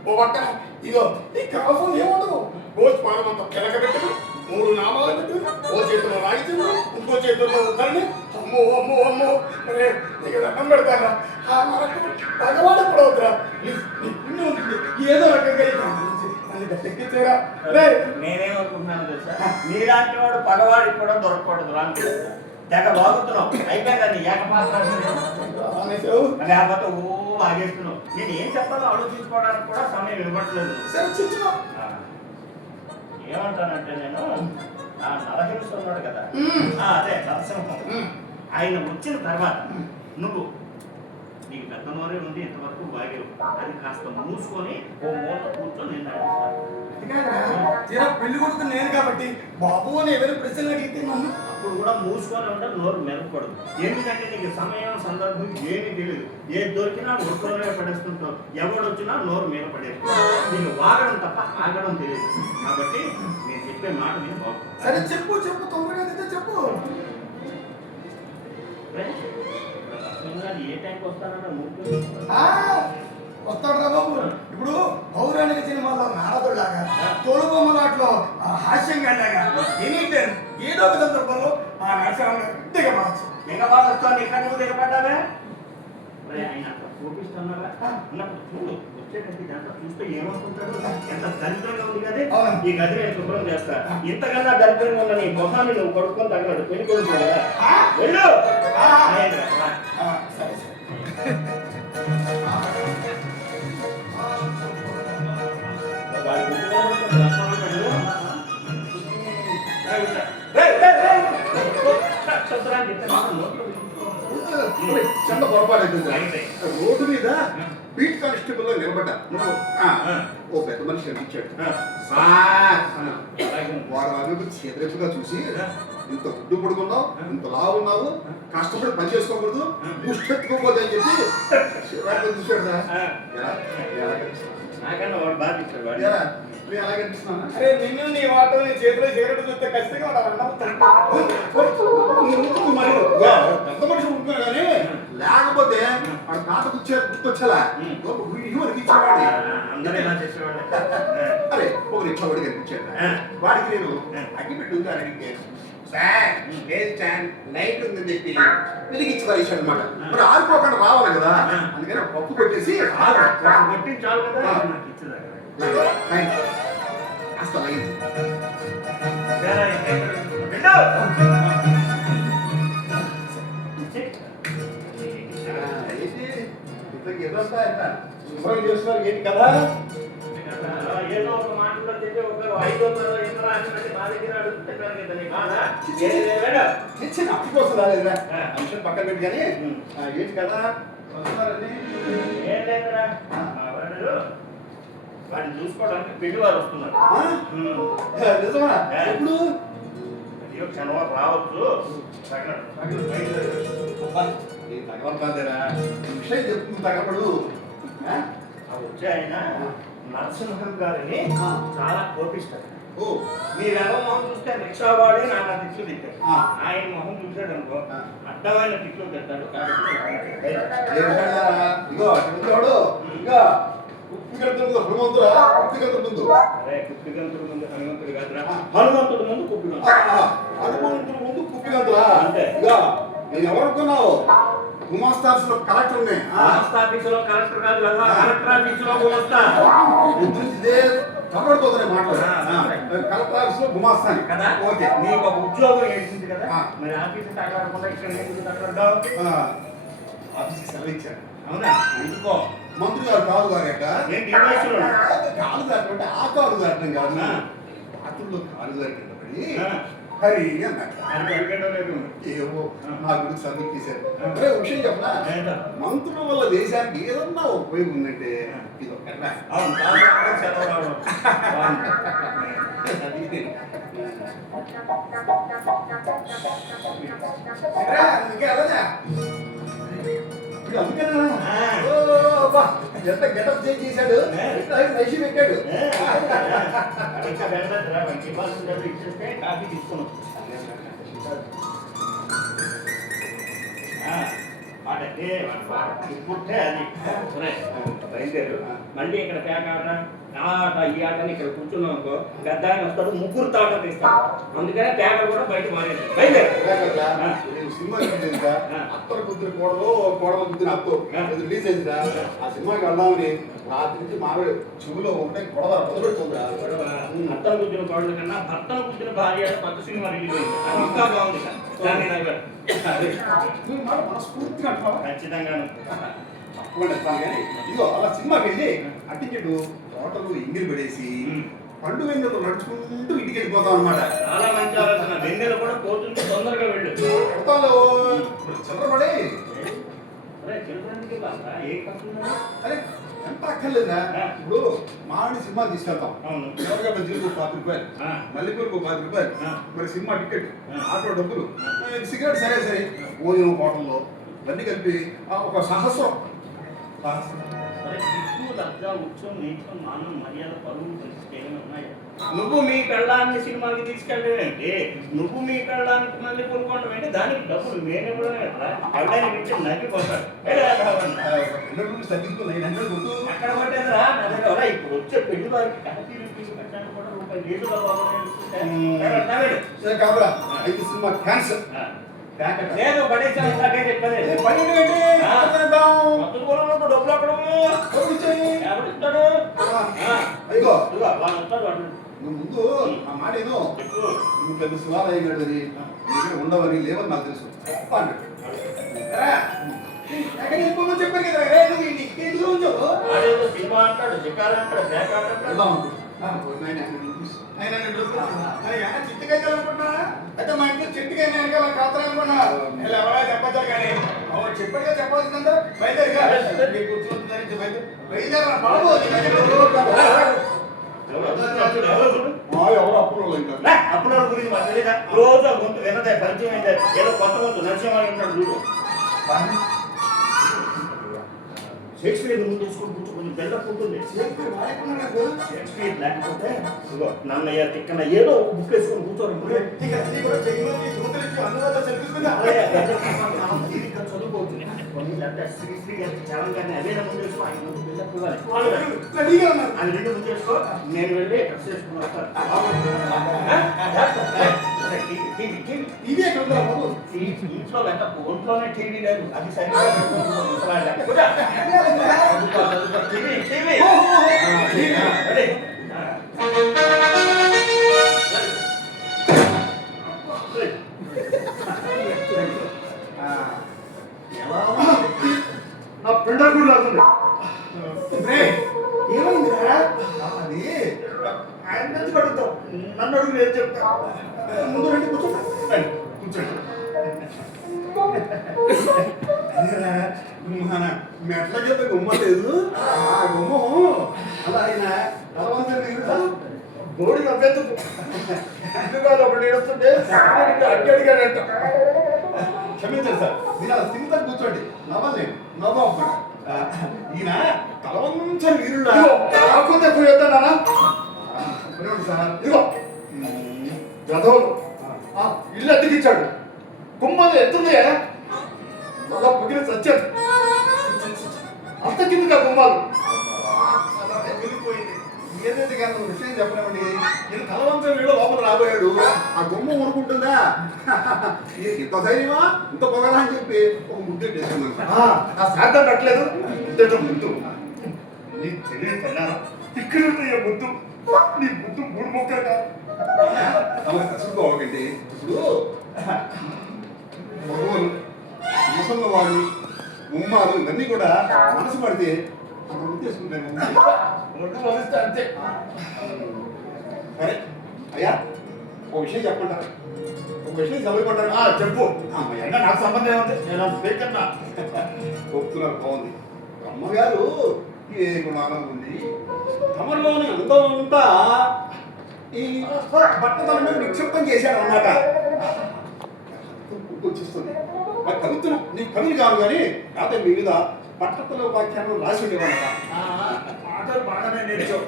ఓ పక్కన ఇదో ఈ క్రాసం ఏమవుతుంది రోజు పాలమంతా కెలకబెట్టు 3 నామాలు పెట్టు, ఓ చేతిలో రాయితీరు, ఇంకో చేతుల్లో ఉద్దరిని అమ్మో అమ్మో అమ్మో అరే నీకు దండం పెడతారా. ఆ మనకు భగవాన్ ఎప్పుడు అవుతురా నీ పుణ్యం ఉంటుంది. ఏదో రకంగా ఎక్కించారా. అరే నేనేమనుకుంటున్నాను తెలుసా, నీలాంటి వాడు పగవాడికి కూడా దొరకకూడదు రాంటి తెగ బాగుతున్నావు. అయిపోయిందా నీ ఏకపాత్ర లేకపోతే ఓ ఆగేస్తున్నావు. నేను ఏం చెప్పాలో ఆలోచించుకోవడానికి కూడా సమయం ఇవ్వట్లేదు. ఏమంటానంటే నేను ఆ నరహింస ఉన్నాడు కదా, అదే నరసింహం, ఆయన వచ్చిన తర్వాత నువ్వు నీకు పెద్ద నోరే ఉంది ఇంతవరకు బాగేవు, అది కాస్త మూసుకొని ఓ మూల కూర్చొని నేను నడిపిస్తాను. పెళ్లి కొడుకు నేను కాబట్టి బాబు అని ఎవరి ప్రశ్నలు అడిగితే నన్ను అప్పుడు కూడా మూసుకొని ఉండాలి, నోరు మెరగకూడదు. ఎందుకంటే నీకు సమయం సందర్భం ఏమీ తెలియదు. ఏది దొరికినా ఒక్కరోనే పడేస్తుంటావు, ఎవడు వచ్చినా నోరు మీద పడేస్తావు. నీకు వాగడం తప్ప ఆగడం తెలియదు. కాబట్టి నేను చెప్పే మాట నేను బాగుంటుంది. సరే చెప్పు చెప్పు తొందరగా చెప్పు. ఏ టైంకి వస్తానన్నా వస్తాడు రా బాబు. ఇప్పుడు పౌరాణిక సినిమాలో నారదులాగా, తోలుబొమ్మలాట్లో హాస్యంగా ఎనీ టైం ఏదో ఒక సందర్భంలో ఆ నరసింహంగా దిగబడచ్చు. దిగబాటు ఇక్కడ నువ్వు దిగబడ్డావే ఆయన అంత కోపిస్తున్నారా అన్నప్పుడు చూడు వచ్చేటట్టు ఇదంతా చూస్తే ఏమనుకుంటాడు, ఎంత దరిద్రంగా ఉంది కదా. ఈ గది నేను శుభ్రం చేస్తా. ఇంతకన్నా దరిద్రంగా ఉన్న నీ మొహాన్ని నువ్వు కొడుకొని తగ్గడు పెళ్లి కొడుకు కదా. వెళ్ళు. సరే చిన్న పొరపాటు రోడ్డు మీద బీట్ కానిస్టేబుల్ లో నిలబడ్డా. ఓ పెద్ద మనిషి అనిపించాడు. వాడు అభివృద్ధి చేతురెప్పుగా చూసి ఇంత గుడ్డు పడుకున్నావు, ఇంత లావున్నావు, కష్టపడి పని చేసుకోకూడదు, ముష్టెత్తుకోకూడదు అని చెప్పి చూశాడు. నాకన్నా వాడు బాగా ఇచ్చాడు. వాడు నేను ఎలా కనిపిస్తున్నాను? అరే నిన్ను నీ వాటో నీ చేతిలో సిగరెట్ చూస్తే ఖచ్చితంగా పెద్ద మనిషి ఉంటున్నారు కానీ లేకపోతే వాడు తాత గుర్తొచ్చేలా ఇచ్చేవాడి. అందరూ ఎలా చేసేవాడు. అరే ఒక రిక్షావాడి కనిపించాడు. వాడికి నేను అగ్గి పెట్టి ఉంది అడిగితే సార్ లేదు సార్ లైట్ ఉందని చెప్పి వెలిగించి పరీక్ష అనమాట. మరి ఆరిపోకుండా రావాలి కదా, అందుకని పప్పు పెట్టేసి కొట్టింది చాలు కదా నాకు ఇచ్చేదా. అసలు అయింది. శుభ్రం చేస్తున్నారు ఏంటి కదా. ఏదో ఒక మాట కూడా చెప్పి ఒకరు 500 ఇంద్రా అని మా దగ్గర అడుగుతున్నారు కదా నీ బాధ. చిన్న అప్పు కోసం రాలేదురా, అంశం పక్కన పెట్టి కానీ ఏంటి కదా వస్తున్నారండి. ఏం లేదురా మా వాడు వాడిని చూసుకోవడానికి పెళ్లి వారు వస్తున్నారు. ఆ? నిజమా? ఎప్పుడు? అయ్యో క్షణవారు రావచ్చు తగలడు. అబ్బా, ఈ తగలబాదేరా. ఈ విషయం చెప్తుంది తగలబడు. ఆ? ఆ వచ్చే ఆయన నరసింహం గారిని ఆ. చాలా కోపిస్తారు. ఓ, మీరు ఎలా మొహం చూస్తే రిక్షా వాడే నా తిట్లు తిట్టాడు. ఆ. ఆయన మొహం చూసాడు అనుకో ఆ. అడ్డమైన తిట్లు తిట్టాడు కాబట్టి ఏమిటన్నారా? ఇగో అటు వాడు ఇంకా ఉప్పు గంతులు హనుమంతురా, ఉప్పు గంతుల ముందు. అరే కుప్పిగంతుడు ముందు హనుమంతుడు కాదురా హనుమంతుడు ముందు కుప్పిగంతుడు. హనుమంతుల ముందు కుప్పి గంతులా? అంతే. ఇగో నేను ఎవరనుకున్నావు? గుమాస్తాస్ లో కలెక్టర్ ఉన్నాయి. రాష్ట్ర ఆఫీసులో కలెక్టర్ కాదు కదా కలెక్టర్ ఆఫీసులో గుమస్తా ఇదే కనబడిపోతున్నాయి మాటలు. కలెక్టర్ ఆఫీస్ లో గుమాస్తాని కదా. ఓకే. నీకు ఒక ఉద్యోగం ఏంటింది కదా ఆ. మరి ఆఫీసు తగ్గకుండా ఇక్కడ ఎందుకు తగ్గడావు? ఆఫీస్కి సెలవు ఇచ్చారు. అవునా ఎందుకో మంత్రి గారు కాదు గారట. ఏంటి ఈ వయసులో కాలు దాటం ఆ కాలు దాటం కాదు. ఆ. బాత్రూంలో కాలు దాటిన పడి ఆ. హరి అన్నట్టు. అది పరిగెట్టడం లేదు. ఏవో నా గురించి సంగతి తీశారు. అరే విషయం చెప్పనా? ఏంటో? మంత్రుల వల్ల దేశానికి ఏదన్నా ఉపయోగం ఉందంటే ఇది ఒక్కటే. అవును కాదు సెలవు రావడం బాగుంది. ఎరా, ఇంకా వెళ్ళదా? ఇప్పుడు అందుకేనా? ఆ. ఓ, అబ్బా, ఎంత గెటప్ చేంజ్ చేశాడు. నైసి పెట్టాడు. ఇంకా వెళ్ళదురా వాడికి ఇవ్వాల్సిన డబ్బులు ఇచ్చేస్తే కాఫీ తీసుకున్నాం. వాడైతే ఇప్పుడే అది బయలుదేరు మళ్ళీ ఇక్కడ ప్యాక్ ఆట ఆ ఆట ఈ ఆటని ఇక్కడ కూర్చున్నాం అనుకో పెద్ద ఆయన వస్తాడు ముగ్గురు తాట తీస్తాడు. అందుకనే ప్యాక్ కూడా బయట మారేది బయలుదేరు. నేను సినిమా చూసిందా? అత్తరు కుదిరి కోడలు, కోడలు కుదిరి అత్తో రిలీజ్ అయిందిరా. ఆ సినిమాకి వెళ్దామని రాత్రి నుంచి మావిడ చెవులో ఒకటే గొడవ మొదలుపెడుతుందా. భర్తను కూర్చున్న కోడల కన్నా భర్తను కూర్చున్న భార్య కొత్త సినిమా రిలీజ్ అయింది అది ఇంకా బాగుంది దాని దగ్గర నువ్వు మాట మనస్ఫూర్తిగా అంటున్నావా? ఖచ్చితంగాను. తప్పకుండా ఇస్తాను కానీ ఇదిగో అలా సినిమాకి వెళ్ళి అట్టించెట్టు తోటలు ఎంగిలి పడేసి పండు వెంగలు నడుచుకుంటూ ఇంటికి వెళ్ళిపోతాం అనమాట. చాలా మంచి ఆలోచన. వెన్నెల కూడా పోతుంటే తొందరగా వెళ్ళు. కొడతాలో చంద్రపడి అరే చిల్డ్రన్కి బాగా ఏ కంపెనీ? అరే ఎంత అక్కర్లేదా? ఇప్పుడు మామిడి సినిమా తీసుకెళ్తాం. అవును. ఎవరిగా బజ్జీలకు 10 రూపాయలు, ఆ. మల్లెపూలకు 10 రూపాయలు, ఆ. మరి సినిమా టికెట్, ఆ. ఆటో డబ్బులు, సిగరెట్ సరే సరే భోజనం హోటల్లో ఇవన్నీ కలిపి ఒక సహస్రం. సరే సిగ్గు లజ్జ ఉత్సవం నీచం మానం మర్యాద పరువు పరిస్థితి ఏమైనా ఉన్నాయా? నువ్వు మీ పెళ్ళాన్ని సినిమాకి తీసుకెళ్ళేంటి నువ్వు మీ పెళ్ళానికి మళ్ళీ కొనుక్కోవడం ఏంటి దానికి డబ్బులు నేను ఇవ్వడమే కదా పెళ్ళాన్ని ఇచ్చి నగ్గిపోతాడు. తగ్గించుకున్నాయి 900 గుర్తు. అక్కడ పట్టేదిరా నా దగ్గర ఇప్పుడు వచ్చే పెళ్లి వారికి కాఫీ పెట్టడానికి కూడా రూపాయి నీళ్ళు సరే కాబరా అయితే సినిమా క్యాన్సల్. లేదు పడేసాను ఇందాకే చెప్పలేదు. మత్తులు కొనుక్కున్నప్పుడు డబ్బులు అక్కడ ఎవరిస్తాడు? అయ్యో వాళ్ళు వస్తాడు వాడు నువ్వు ముందు ఆ మాట ఏదో నువ్వు పెద్ద శివాలయం గడదని దగ్గర ఉండవని లేవని నాకు తెలుసు అన్నాడు. చెప్పాను కదా ఆడేదో సినిమా అంటాడు జికారు అంటాడు బ్యాక్ అంటాడు. చిట్టుకాయ అయితే మా ఇంట్లో చిట్టుకాయ వెనకాల కాతరా అనుకున్నా ఎవరా చెప్పచ్చా కానీ చెప్పాడుగా చెప్పాల్సిందంతా బయలుదేరిగా కూర్చుంటుందని బయలుదేరా బాబు. ఎవరు అప్పుడు అప్పుడు గురించి మాకు తెలీదా? రోజు ఆ గొంతు వినదే పరిచయం అయితే ఏదో కొత్త గొంతు నరసింహాలు ఉంటాడు చూడు. షేక్స్పియర్ ముందు తీసుకొని కూర్చొని బిల్డప్ ఉంటుంది. షేక్స్పియర్ లేకపోతే ఇదిగో నన్నయ్య తిక్కన ఏదో బుక్ వేసుకొని కూర్చోరు. చదువుకోవచ్చు కొన్ని శ్రీశ్రీ గారికి చాలా కానీ అదే ముందు వేసుకో ఆయన ముందు బిల్డప్ ఇవ్వాలి. అది రెండు ముందు వేసుకో నేను వెళ్ళి డ్రెస్ వేసుకుని వస్తాను. ఇంట్లో లేక ఒంట్లోనే టీవీ లేదు అది సరిగ్గా నా ప్రింటర్ కూడా రాస్తుంది. ఏమైందిరా? అది ఆయన నుంచి అడుగుతాం నన్ను అడుగు నేను చెప్తా. ముందు రండి కూర్చోండి కూర్చోండి. మన మెట్ల కింద గుమ్మ లేదు ఆ గుమ్మం అలా ఆయన తలవంతా బోడి నవ్వేందుకు అందుగా ఒకటి ఏడుస్తుంటే అడిగాడంట. క్షమించండి సార్, మీరు అలా స్థిమితంగా కూర్చోండి, నవ్వాలి నవ్వు. ఈయన తలవంచని వీరుడా కాకపోతే పోయేద్దానా సార్. ఇదిగో గదవులు ఇల్లు అద్దెకిచ్చాడు, కుమ్మలు ఎత్తుంది అలా పగిలి చచ్చాడు. అంత కిందగా గుమ్మాలు అలా వెళ్ళిపోయింది. ఏదైతే కానీ విషయం చెప్పలేమండి, నేను తలవంతం వీళ్ళు లోపల రాబోయాడు, ఆ గుమ్మ ఊరుకుంటుందా ఇంత ధైర్యమా ఇంత పొగరా అని చెప్పి ఒక ముద్దు వేసుకున్నాను. ఆ శాతం పెట్టలేదు, ముద్దటం ముద్దు నీ తెలియదు కన్నారా ఇక్కడ ముద్దు, నీ ముద్దు 3 మొక్కలు కాదు. అలా కసుడుకోవాలండి. ఇప్పుడు మగవాళ్ళు ముసలి వాళ్ళు ఉమ్మాలు ఇవన్నీ కూడా మనసు పడితే అంత ఉద్దేశించుకుంటాను. ఒడ్డు వదిలిస్తే అంతే. సరే అయ్యా, ఒక విషయం చెప్పంటారు, ఒక విషయం చదువుకుంటారు. చెప్పు. అయ్యా నాకు సంబంధం ఏముంది, నేను స్పీకర్నా. చెప్తున్నారు బాగుంది. అమ్మగారు ఏ గుణానం ఉంది, తమలోని అందం అంతా ఈ బట్టతల మీద నిక్షిప్తం చేశాడు అన్నమాట. వచ్చేస్తుంది ఆ కవితలు నీ కవిలు కాదు కానీ కాకపోతే మీ మీద పట్టతల వాక్యాలను రాసి ఉండేవాళ్ళ. మాటలు బాగానే నేర్చావు.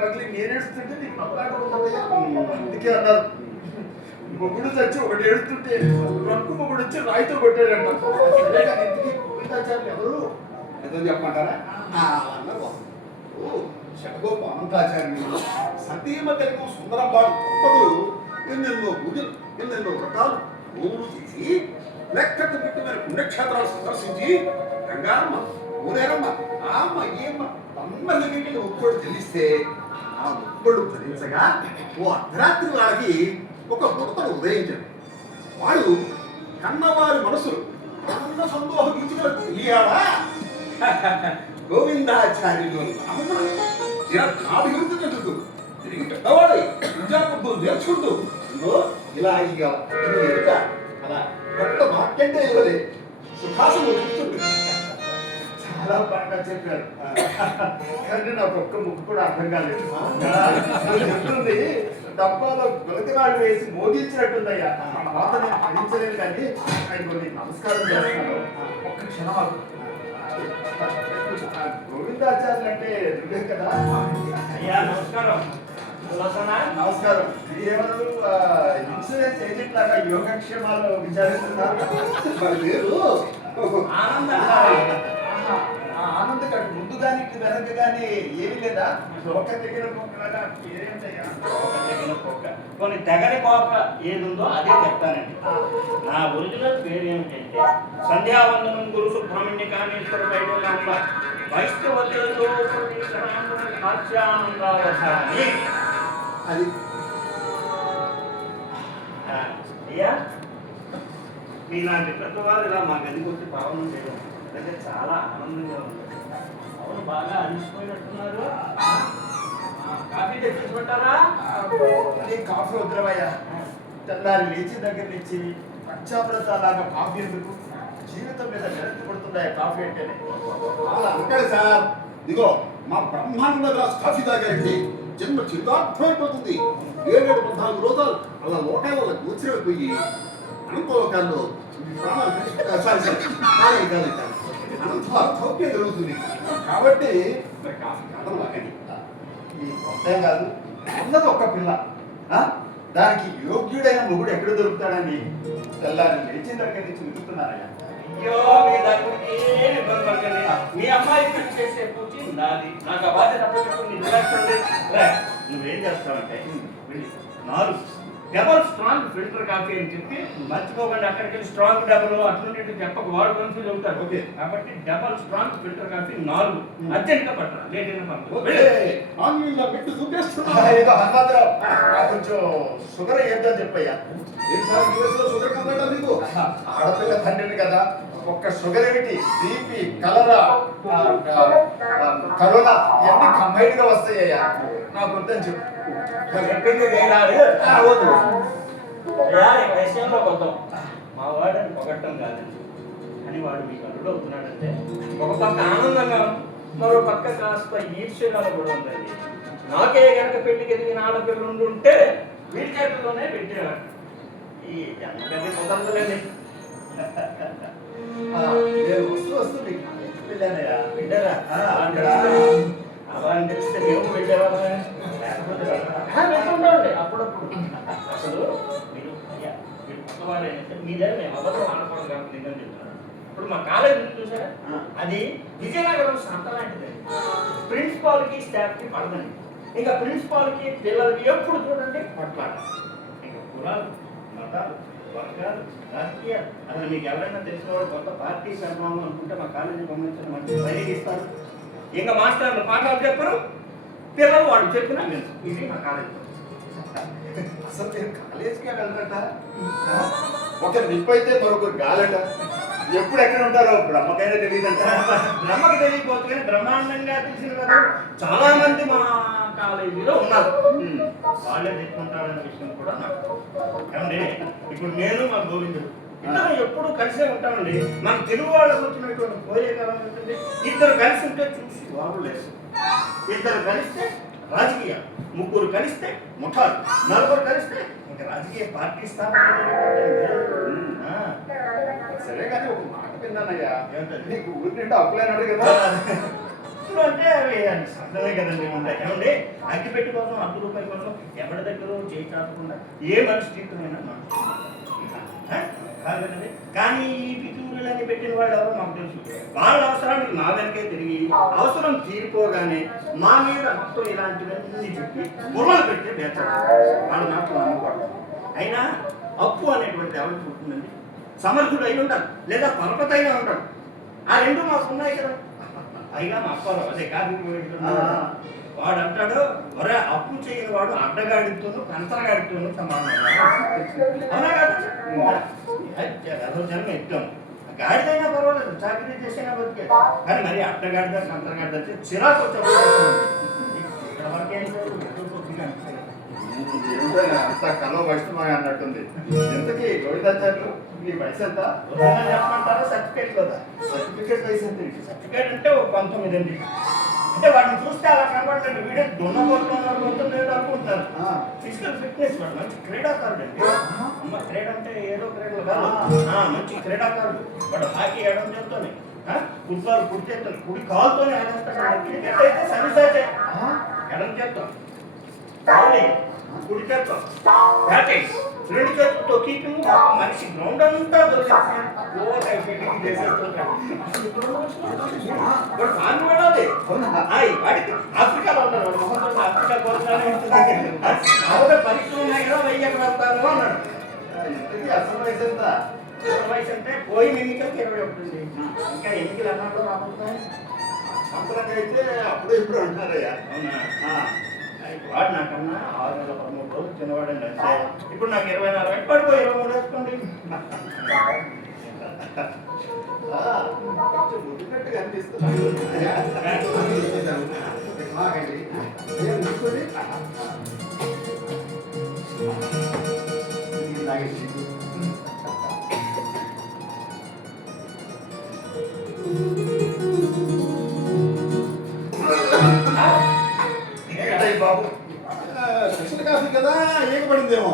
పగిలి నేనేడుస్తుంటే నీకు అందుకే అన్నారు, మొగుడు చచ్చి ఒకటి ఏడుస్తుంటే రక్కు మొగుడు వచ్చి రాయితో కొట్టాడంట. ఎవరు ఏదో చెప్పమంటారా అన్నారు. శటగోప అనంతాచార్యులు సతీమ తెలుగు సుందరం బాడు దంపతులు ఎన్నెన్నో పూజలు ఎన్నెన్నో వ్రతాలు పూలు చేసి లెక్కకు పెట్టుమైన పుణ్యక్షేత్రాలు సందర్శించి గంగారమ్మ ఊరేరమ్మ ఆ అమ్మ ఈ అమ్మ తమ్మకి ఒక్కడు చెల్లిస్తే ఆ ఒక్కడు ఫలించగా ఓ అర్ధరాత్రి వాళ్ళకి ఒక ముడతను ఉదయించాడు. వాడు కన్నవారి మనసులు అన్న సందోహించిన తెలియాలా గోవిందాచార్యులు అభివృద్ధి చెందుతూ తిరిగి పెద్దవాడు విద్యాబుద్ధులు నేర్చుకుంటూ ఇలా అలా కొత్త వాక్యంటే ఇవ్వలే సుఖాసం చూస్తుంది. చాలా బాగా చెప్పారు, కానీ నాకు ఒక్క ముక్కు కూడా అర్థం కాలేదు. చెప్తుంది డబ్బాలో గులకరాళ్ళు వేసి మోగించినట్టుందయ్యా. ఆ మాట నేను భరించలేదు, కానీ ఆయన కొన్ని నమస్కారం చేస్తున్నాను. ఒక్క క్షణం గోవిందాచార్యులు అంటే నువ్వే కదా? అయ్యా నమస్కారం. నమస్కారం. మీరేమన్నారు, ఇన్సూరెన్స్ ఏజెంట్ లాగా యోగక్షేమాలు విచారిస్తున్నారు. ఆనంద కాదు, ముందు కానీ వెనక కానీ ఏమి లేదా? ఒక దగ్గర కొన్ని తెగని కోక ఏది ఉందో అదే చెప్తానండి. నా ఒరిజినల్ పేరు ఏమిటంటే సంధ్యావందనం గురు సుబ్రహ్మణ్య కామేశ్వర వైద్యుల వైష్ణవతో హాస్యానందావధాని. అది అయ్యా, మీలాంటి పెద్దవాళ్ళు ఇలా మా గదికి వచ్చి పావనం చేయడం అంటే చాలా ఆనందంగా ఉంది. అవును, బాగా అలిసిపోయినట్టున్నారు. కాఫీ తెచ్చుకుంటారా? కాఫీ వద్దురవయ్యా. తెల్లారి లేచి దగ్గర నుంచి పంచామృతాలాగా కాఫీ ఎందుకు? జీవితం మీద నిరంతర పడుతున్నాయి కాఫీ అంటేనే. అలా అంటాడు సార్. ఇదిగో మా బ్రహ్మాండ గ్లాస్ కాఫీ తాగారండి జన్మ చిరుతార్థమైపోతుంది. 7-14 రోజులు అలా లోకాల గోచరైపోయి అనంతలోకాల్లో అనంతౌక్యం జరుగుతుంది. కాబట్టి మరి కాఫీ కాదు మాకండి. ఈ మొత్తం కాదు, ఉన్నది ఒక్క పిల్ల, దానికి యోగ్యుడైన మొగుడు ఎక్కడ దొరుకుతాడని తెల్లారి లేచిన దగ్గర నుంచి వెతుకుతున్నారయ్యా. అయ్యో, మీ దగ్గరికి ఏమి ఇబ్బంది పడకండి. మీ అమ్మాయి పెళ్లి చేసే పూచి నాది. నాకు ఆ బాధ్యత అప్పచెప్పు. నువ్వేం చేస్తావంటే 4 డబల్ స్ట్రాంగ్ ఫిల్టర్ కాఫీ అని చెప్పి మర్చిపోకుండా అక్కడికి వెళ్ళి స్ట్రాంగ్ డబల్ అటువంటి చెప్పక వాడు కన్ఫ్యూజ్ అవుతారు. ఓకే, కాబట్టి double strong filter coffee 4 urgent గా పట్టరా, లేట్ అయినా కొంచెం షుగర్ ఏంటో చెప్పయ్యా. ఆడపిల్ల తండ్రిని కదా, ఒక్క షుగర్ ఏమిటి, బీపీ, కలరా, కరోనా ఇవన్నీ కంబైన్డ్ గా వస్తాయ్యా. నాకు వద్దని చెప్పు. విషయంలో వద్దాం. మా వాడని పొగట్టం కాదండి. అని వాడు మీకు అల్లుడు అవుతున్నాడంటే ఒక పక్క ఆనందంగా మరో పక్క కాస్త ఈర్ష్యగాలు కూడా ఉందండి. నాకే కనుక పెళ్లికి ఎదిగిన ఆడపిల్ల ఉండుంటే వీడి చేతుల్లోనే పెట్టేవాడు. ఈ జన్మకది కుదరదులేండి. నేను వస్తూ మీకు వెళ్ళానయ్యా. బిడ్డరా అలా అనిపిస్తే మేము వెళ్ళేవాళ్ళ లేకపోతే వెళ్ళండి అప్పుడప్పుడు. అసలు మీరు కొత్తవాడైతే మీ దగ్గర మేము అబద్ధం ఆడకూడదు కాబట్టి నిజం చెప్తున్నాను. ఇప్పుడు మా కాలేజ్ చూసారా, అది విజయనగరం సంత లాంటిది. ప్రిన్సిపాల్కి స్టాఫ్కి పడదండి. ఇంకా ప్రిన్సిపాల్కి పిల్లలకి ఎప్పుడు చూడండి పట్లాడు. ఇంకా కులాలు, మతాలు, వర్గాలు, రాజకీయాలు, అసలు మీకు ఎవరైనా తెలిసిన వాళ్ళు కొత్త పార్టీ పెడదాము అనుకుంటే మా కాలేజీ పంపించిన మంచి ట్రైనింగ్ ఇస్తారు. ఇంకా మాస్టర్లు పాఠాలు చెప్పరు, పిల్లలు వాళ్ళు చెప్పినా నేను ఇది మా కాలేజీ. అసలు నేను కాలేజీకే వెళ్ళరట. ఒక నిప్పు అయితే మరొకరు గాలట. ఎప్పుడు ఎక్కడ ఉంటారో బ్రహ్మకైనా తెలియదంట. బ్రహ్మకి తెలియకపోతే కానీ బ్రహ్మాండంగా తెలిసిన కదా చాలా మంది మా కాలేజీలో ఉన్నారు. వాళ్ళే తెచ్చుకుంటారనే విషయం కూడా నాకు ఏమండి. ఇప్పుడు నేను మా గోవిందుడు ఇద్దరు ఎప్పుడు కలిసే ఉంటామండి. మన తెలుగు వాళ్ళకు వచ్చినటువంటి పోయే కాలం ఏంటంటే ఇద్దరు కలిసి ఉంటే చూసి వారు లేదు. ఇద్దరు కలిస్తే రాజకీయ, ముగ్గురు కలిస్తే ముఠాలు, నలుగురు కలిస్తే ఇంకా రాజకీయ పార్టీ స్థాపన. సరే కానీ ఒక మాట విన్నానయ్యా. ఏంటది? నీకు ఊరి నిండా అప్పులైనాడు కదా. ఇప్పుడు అంటే అవి అర్థమే కదండి. ఏమండి అగ్గిపెట్టి కోసం ₹10 కోసం ఎవరి దగ్గర చేయి చాపకుండా ఏ మనిషి జీవితమైనా కాదు కదండి. కానీ ఈ పితూరులని పెట్టిన వాళ్ళు ఎవరో మాకు తెలుసు. వాళ్ళ అవసరానికి నా వెనకే తిరిగి అవసరం తీరిపోగానే మా మీద మొత్తం ఇలాంటివన్నీ చెప్పి బుర్రలు పెట్టి వేస్తారు. వాళ్ళు నాకు నమ్మకూడదు. అయినా అప్పు అనేటువంటి ఎవరికి ఉంటుందండి? సమర్థుడు అయి ఉంటాడు లేదా పరపతైనా ఉంటాడు. ఆ రెండు మాకు ఉన్నాయి కదా. అయినా మా అప్పారావు అదే కాదు వాడు అంటాడు, ఒరే అప్పు చేయని వాడు అడ్డగాడితోనూ కంచరగాడితోనూ సమానం. అవునా కాదు? జన్మ ఎత్తాము. గాడిదైనా పర్వాలేదు, చాకరీ చేసినా బతికే. కానీ మరి అడ్డగాడిద కంచరగాడిద అంటే చిరాకు వచ్చే ఇక్కడ వరకేం అంత కలో వైష్ణవ అన్నట్టుంది. ఎంతకి గోవిందాచార్యులు మీ వయసు ఎంత? చెప్పమంటారా? సర్టిఫికేట్ కదా. సర్టిఫికేట్ వయసు ఎంత? సర్టిఫికేట్ అంటే 19 అండి. అంటే వాటిని చూస్తే అలా కనబడలేదు. వీడియో దున్నపోతున్నారు అనుకుంటారు. ఫిజికల్ ఫిట్నెస్ వాడు మంచి క్రీడాకారుడు అండి. అమ్మ క్రీడ అంటే ఏదో క్రీడలు కాదు, మంచి క్రీడాకారుడు. వాడు హాకీ ఆడడం చేస్తాను, ఫుట్బాల్ కుడి చేస్తాను, కుడి కాలుతోనే ఆడేస్తాడు. క్రికెట్ అయితే సరిసాచే ఎడం చేస్తాం, కుడి చేస్తాం, బ్యాటింగ్ రెండు చేతులతో కీపింగ్. మనిషి గ్రౌండ్ అంతా ఆఫ్రికాలో ఉంటారు. ఆఫ్రికా కోరుతానే ఉంటుంది. పరీక్షలు ఉన్నాయి కదా, వెయ్యకు వెళ్తాను అన్నాడు. అసలు వయసు ఎంత? వయసు అంటే పోయిన ఎన్నికలకి 21 ఇంకా ఎన్నికలు అన్నాడు రాబోతున్నాయి. సంక్రాంతి అయితే అప్పుడు ఇప్పుడు అంటున్నారయ్యా. అవునా? వాడు నాకన్నా 613 రోజులు చిన్నవాడండి. అంటే ఇప్పుడు నాకు 24 పడిపో 23 వేసుకోండి. కొంచెం ముద్దుకట్టుగా అనిపిస్తున్నాడు. బాబు స్పెషల్ కాఫీ కదా, ఏకపడిందేమో.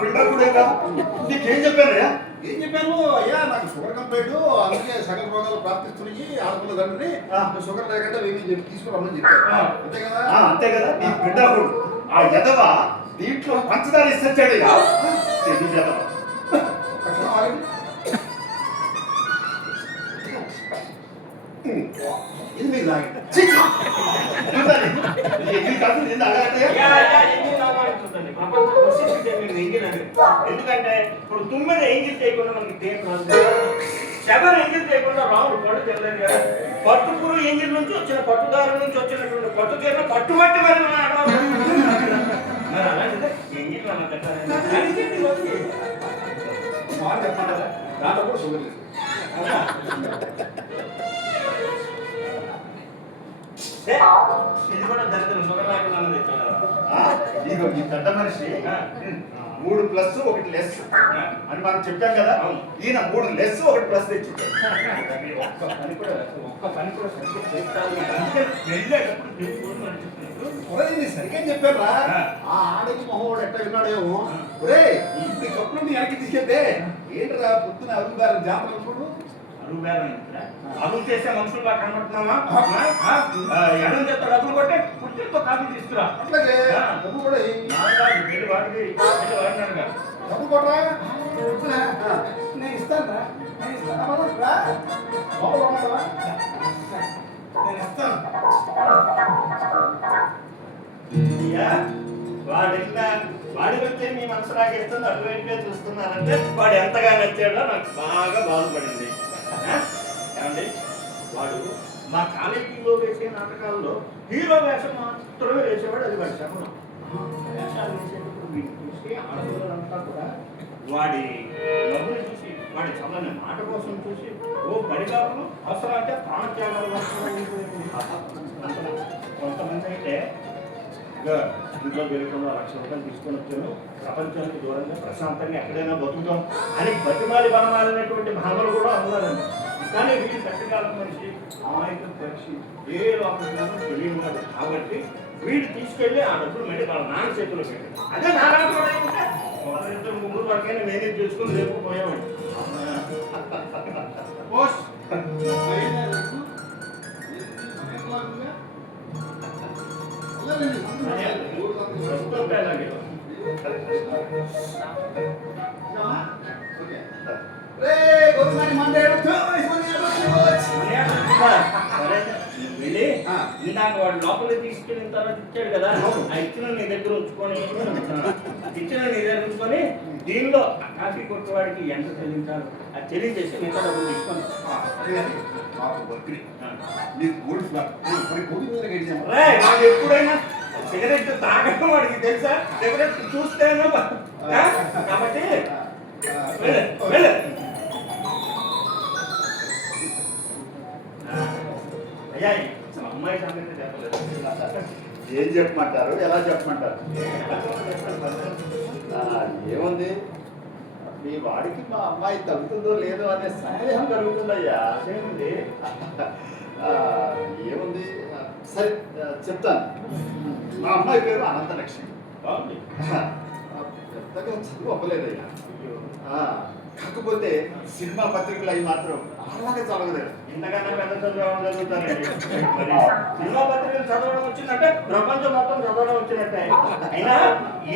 పిండ కూడా నీకేం చెప్పారయ్యా? ఏం చెప్పాను అయ్యా, నాకు షుగర్ కంప్లైంట్, అందుకే సగం రోగాలు ప్రాప్తిస్తున్నాయి ఆడపిల్ల తండ్రిని. షుగర్ లేకుండా ఏమీ చెప్పి తీసుకురామని చెప్పారు. అంతే కదా? అంతే కదా. నీ పిండాకుడు ఆ ఎదవ దీంట్లో పంచదార ఇస్తాడయ్యా. ఎదవ పక్షం ఆగండి. ఇది మీరు లాగండి. ఎందుకంటే ఇప్పుడు 9 ఎంగిల్ చేయకుండా మనకి టేప్ రాదు, 7 ఎంగిల్ చేయకుండా రాముడు పట్టు తెలియదు కదా. పట్టుపురు ఎంగిల్ నుంచి వచ్చిన పట్టుదారు నుంచి వచ్చినటువంటి పట్టు తీరిన పట్టుబట్టి మరి అలాంటిదే ఎంగిల్ మాట చెప్పండి, దాంట్లో కూడా షుగర్ లేదు. ఇది కూడా దరిద్రం. షుగర్ లేకుండా తెచ్చాడు. ఇదిగో ఈ పెద్ద మనిషి 3 ప్లస్ 1 లెస్ అని మనం చెప్పాం కదా. ఈయన 3 లెస్ 1 ప్లస్ తెచ్చుంటాడు. ఒక్క పని కూడా సరిగ్గా చేస్తాను. అందుకే వెళ్ళేటప్పుడు తెలుసుకొని నడుచుకుంటూ ఒరేయ్ సరిగ్గా చెప్పారా? ఆ ఆడకి మొహోడు ఎట్ట విన్నాడేమో. ఒరేయ్ ఈ కప్పులు నీ వెనక్కి తీసుకెళ్తే ఏంట్రా పొద్దున అరుగు గారు జాతర అనుకోడు. అరువు చేసే మనుషులుగా కనబడుతున్నావా? ఎడం చేత డబ్బులు కొట్టే పుట్టితో కాఫీ తీసుకురా. అట్లాగే డబ్బు కూడా వెళ్ళి వాడికి వాడినాడుగా. డబ్బు కొట్టరా నేను ఇస్తాను రా. నేను ఇస్తాను రా. లోపల ఉన్నావా? నేను ఇస్తాను. అయ్యా వాడి వచ్చే మీ మనసు నాకేస్తుంది అటువైపుగా చూస్తున్నానంటే వాడు ఎంతగా నచ్చాడో నాకు బాగా బాధపడింది. ఏమండి వాడు మా కాలేజీలో వేసే నాటకాల్లో హీరో వేషం మాత్రమే వేసేవాడు. అది వాడి శమనం. వేషాలు వేసేటప్పుడు వీటిని చూసి ఆడపిల్లలంతా కూడా వాడి నవ్వులు చూసి వాడి చల్లని మాట కోసం చూసి పడిగాపులు అవసరం అంటే ప్రాణత్యాగాలు కొంతమంది అయితే ఇంట్లో వెళ్ళకుండా 1,00,000 రూపాయలు తీసుకొని వచ్చాను, ప్రపంచానికి దూరంగా ప్రశాంతంగా ఎక్కడైనా బతుకుతాం అని బతిమాలి బలమాలినటువంటి భావనలు కూడా ఉన్నారండి. కానీ వీడి చట్టకాలం మనిషి అమాయకం పరిచి ఏ లోపల తెలియన్నాడు కాబట్టి వీడు తీసుకెళ్ళి ఆ డబ్బులు మళ్ళీ వాళ్ళ నాన్న చేతిలో పెట్టాడు. అదే నారాయణ వాళ్ళిద్దరు ముగ్గురు వరకైనా మేనేజ్ చేసుకుని లేకపోయామండి. వెళ్ళి ఇందాక వాడు లోపలికి తీసుకెళ్ళిన తర్వాత ఇచ్చాడు కదా, ఆ ఇచ్చిన నీ దగ్గర ఉంచుకొని దీనిలో కాఫీ కొట్టేవాడికి ఎంత చెల్లించాలి అది చెల్లించేసి మిగతా డబ్బులు తీసుకొని నాకు ఎప్పుడైనా సిగరెట్ తాగడం వాడికి తెలుసా? సిగరెట్ చూస్తేనో కాబట్టి అయ్యా అసలు అమ్మాయి సంగతి చెప్పలేదు. ఏం చెప్పమంటారు, ఎలా చెప్పమంటారు? ఏముంది, మీ వాడికి మా అమ్మాయి తగ్గుతుందో లేదో అనే సందేహం కలుగుతుందయ్యా. ఏముంది ఏముంది సరే చెప్తాను. మా అమ్మాయి పేరు అనంతలక్ష్మి. బాగుంది. పెద్దగా చదువు అవ్వలేదయ్యా. కాకపోతే సినిమా పత్రికలు అవి మాత్రం అలాగే చదవలేదు. ఇంతకన్నా పెద్ద చదువు చదువుతారండి. సినిమా పత్రికలు చదవడం వచ్చిందంటే ప్రపంచం మొత్తం చదవడం వచ్చినట్టే. అయినా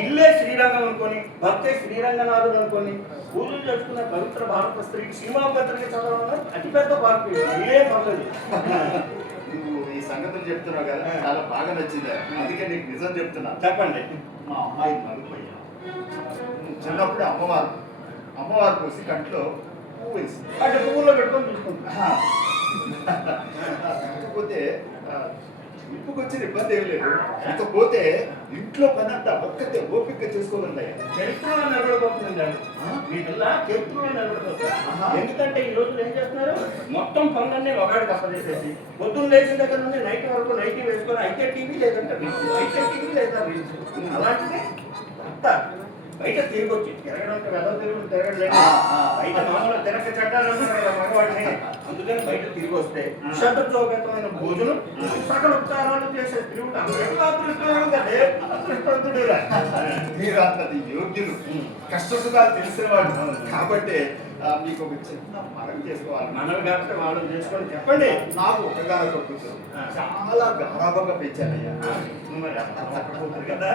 ఇల్లే శ్రీరంగం అనుకొని, భక్తే శ్రీరంగనాథుడు అనుకొని పూజలు చేసుకున్న పవిత్ర భారత స్త్రీకి సినిమా పత్రిక చదవడం అతిపెద్ద పార్టీ. ఇదే పద్ధతి. నువ్వు ఈ సంగతులు చెప్తున్నావు కదా, చాలా బాగా నచ్చింది. అందుకే నీకు నిజం చెప్తున్నా. చెప్పండి. మా అమ్మాయి నలుగుపోయా. చిన్నప్పుడు అమ్మవారు పోసి కంట్లో పువ్వు వేసింది. అంటే పువ్వుల్లో పెట్టుకొని చూసుకుంటా. కాకపోతే ఇంటికి వచ్చిన ఇబ్బంది ఏం లేదు. కాకపోతే ఇంట్లో పని అంతా ఒక్కతే ఓపిక చేసుకోగలదయ్యా. చరిత్రలో నిలబడిపోతుంది మీ పిల్ల, చరిత్రలో నిలబడిపోతుంది. ఎందుకంటే ఈ రోజులు ఏం చేస్తున్నారు, మొత్తం పనులన్నీ ఒకటి తప్పచేసేసి పొద్దున్న లేచిన దగ్గర నుండి నైట్ వరకు నైటీ వేసుకొని అయితే టీవీ లేదంటే అయితే టీవీ లేదా అలాంటిది అంతా బయట తిరిగొచ్చి తిరగడం వెదవ తిరుగుడు తిరగలేదు. బయట మామూలు తిరగ చట్టాలు మగవాడిని. అందుకని బయట తిరిగి వస్తే శబ్దోపేతమైన భోజనం సకల ఉపచారాలు చేసే తిరుగుడు అదృష్టవంతుడురా. మీరు అంతది యోగ్యులు, కష్టసుఖాలు తెలిసిన వాడు కాబట్టి మీకు ఒక చిన్న మనం చేసుకోవాలి. మనవి కాబట్టి వాళ్ళు చేసుకొని చెప్పండి. నాకు ఒకగానొక కూతురు, చాలా గారాబంగా పెంచానయ్యా. కదా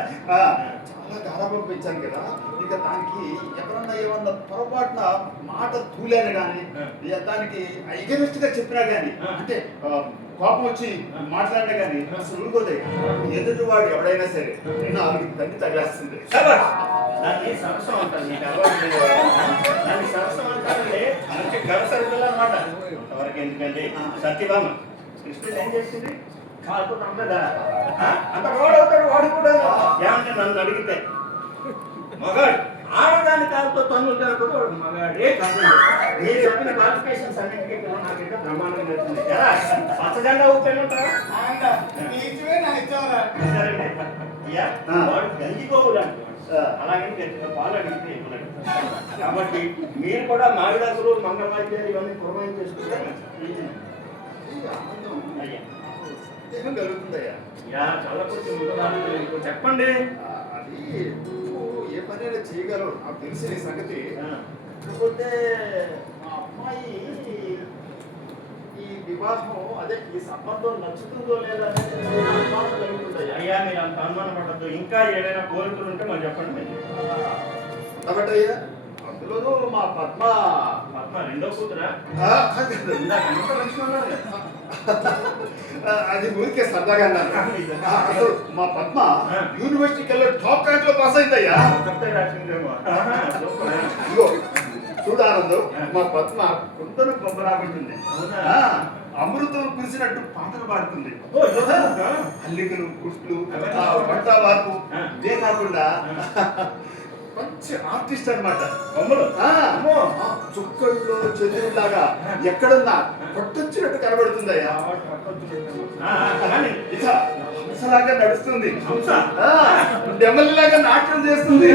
చాలా గారాబంగా పెంచాను కదా. ఇక దానికి ఎవరన్నా ఏమన్నా పొరపాటున మాట తూలేను కానీ, దానికి అగెనిస్ట్ గా చెప్పినా కానీ, అంటే కోపం వచ్చి మాట్లాడినా కానీ అసలు ఊరుకోదే. ఎదుటి వాడు ఎవడైనా సరే నాలుగు తల్లి తగలేస్తుంది. దాన్ని సరసం అంటారు. మీకు అలవాటు దాన్ని సరసం అంటారంటే మంచి గడసరిపిల్ల అనమాట. అంతవరకు ఎందుకంటే సత్యభామ కృష్ణుడు ఏం చేసింది, కాకపోతే అంతదా అంత వాడవుతాడు. వాడు కూడా ఏమంటే నన్ను అడిగితే మగాడు ఆడదాని కాలుతో తన్నులు తినకపోతే వాడు మగాడే కాదు. నేను చెప్పిన క్వాలిఫికేషన్స్ అన్నింటికీ నాకైతే బ్రహ్మాండంగా నచ్చింది కదా. పచ్చజెండా ఊపిరి ఉంటారా? సరే అయ్యా ఆ. వాడు గంజి గోవులు అంటాడు. ఆ. అలాగని గట్టిగా పాలు అడిగితే ఇవ్వలేడు. కాబట్టి మీరు కూడా మావిడాకులు మంగళవాద్యాలు ఇవన్నీ పురమాయం చేసుకుంటే మంచిది. ఈ ఆనందం అయ్యా దేహం కలుగుతుందయ్యా. యా చాలా కొంచెం ఇంకో చెప్పండి. అది నువ్వు ఏ పనైనా చేయగలవు, నాకు తెలిసి నీ సంగతి. ఆ. కాకపోతే మా అమ్మాయి ఈ వివాహం అదే ఈ సంబంధం నచ్చుతుందో లేదా అనేది నాకు అనుమానం కలుగుతుందయ్యా. అయ్యా మీరు అంత అనుమానం పడద్దు. ఇంకా ఏదైనా కోరికలు ఉంటే మరి చెప్పండి మీరు. అయ్యా అందులోనూ మా పద్మ పద్మ రెండో కూతురా? కాదు. ఇందాక అంత మంచిగా ఉన్నారు కదా. అది ఊరికే సరదాగా అన్నాను. అసలు మా పద్మ యూనివర్సిటీకి వెళ్ళి టాప్ ర్యాంక్ లో పాస్ అయిందయ్యా. కొత్త రాసిందేమో. సూపర్. ఇదిగో చూడు ఆనందం, మా పద్మ కొందరు గొప్పరాకుంటుంది. అవునా? అమృతం కురిసినట్టు పాటలు పాడుతుంది. ఓ, ఇదొక ముక్క? అల్లికలు కుట్లు అవన్నీ వంట వార్పు ఆ. ఇదే కాకుండా మంచి ఆర్టిస్ట్ అన్నమాట. బొమ్మలు? అమ్మో. చుక్కల్లో చంద్రుడిలాగా ఎక్కడున్నా కొట్టొచ్చినట్టు కనబడుతుందయ్యా. కానీ ఇక హంసలాగా నడుస్తుంది. హంస? నెమలిలాగా నాట్యం చేస్తుంది.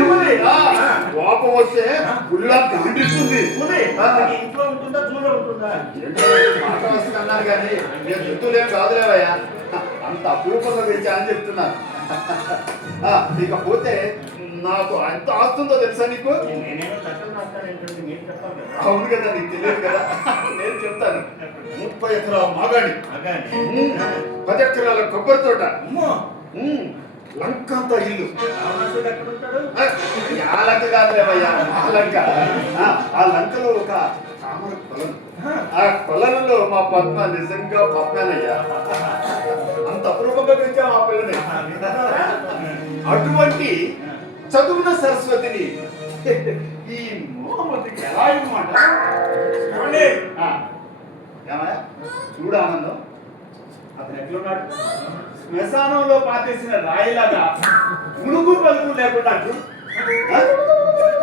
కోపం వస్తే పులిలా గాండిస్తుంది. ఉంది. ఇంట్లో ఉంటుందా జూలో ఉంటుందా? మాట వస్తుంది అన్నారు కానీ నేను జంతువులేం కాదులేవయ్యా, అంత అపురూపంగా పెంచా అని చెప్తున్నాను. ఇకపోతే నాకు ఎంత ఆస్తుందో తెలుసా నీకు? నేనేమో చట్టం రాస్తాను ఏంటంటే మీరు చెప్పాలి కదా. అవును కదా, నీకు తెలియదు కదా, నేను చెప్తాను. 30 ఎకరాల మాగాడి, అగాని. 10 ఎకరాల కొబ్బరి తోట, అమ్మో. లంకంత ఇల్లు. రావణాసుడు ఎక్కడ ఉంటాడు? ఆ లంక కాదులేవయ్యా, ఆ లంక. ఆ లంకలో ఒక తామర కొలను, ఆ కొలనులో మా పద్మ నిజంగా పద్మనయ్యా. అంత అపురూపంగా పెంచాం ఆ పిల్లని. అటువంటి చదువున సరస్వతిని ఈ మోహమ్మతికి ఎలా ఇవ్వమాట? ఏమయ్యా చూడు ఆనందం, అతను ఎట్లున్నాడు? శ్మశానంలో పాతేసిన రాయిలాగా ఉడుకు పలుకు లేకుండా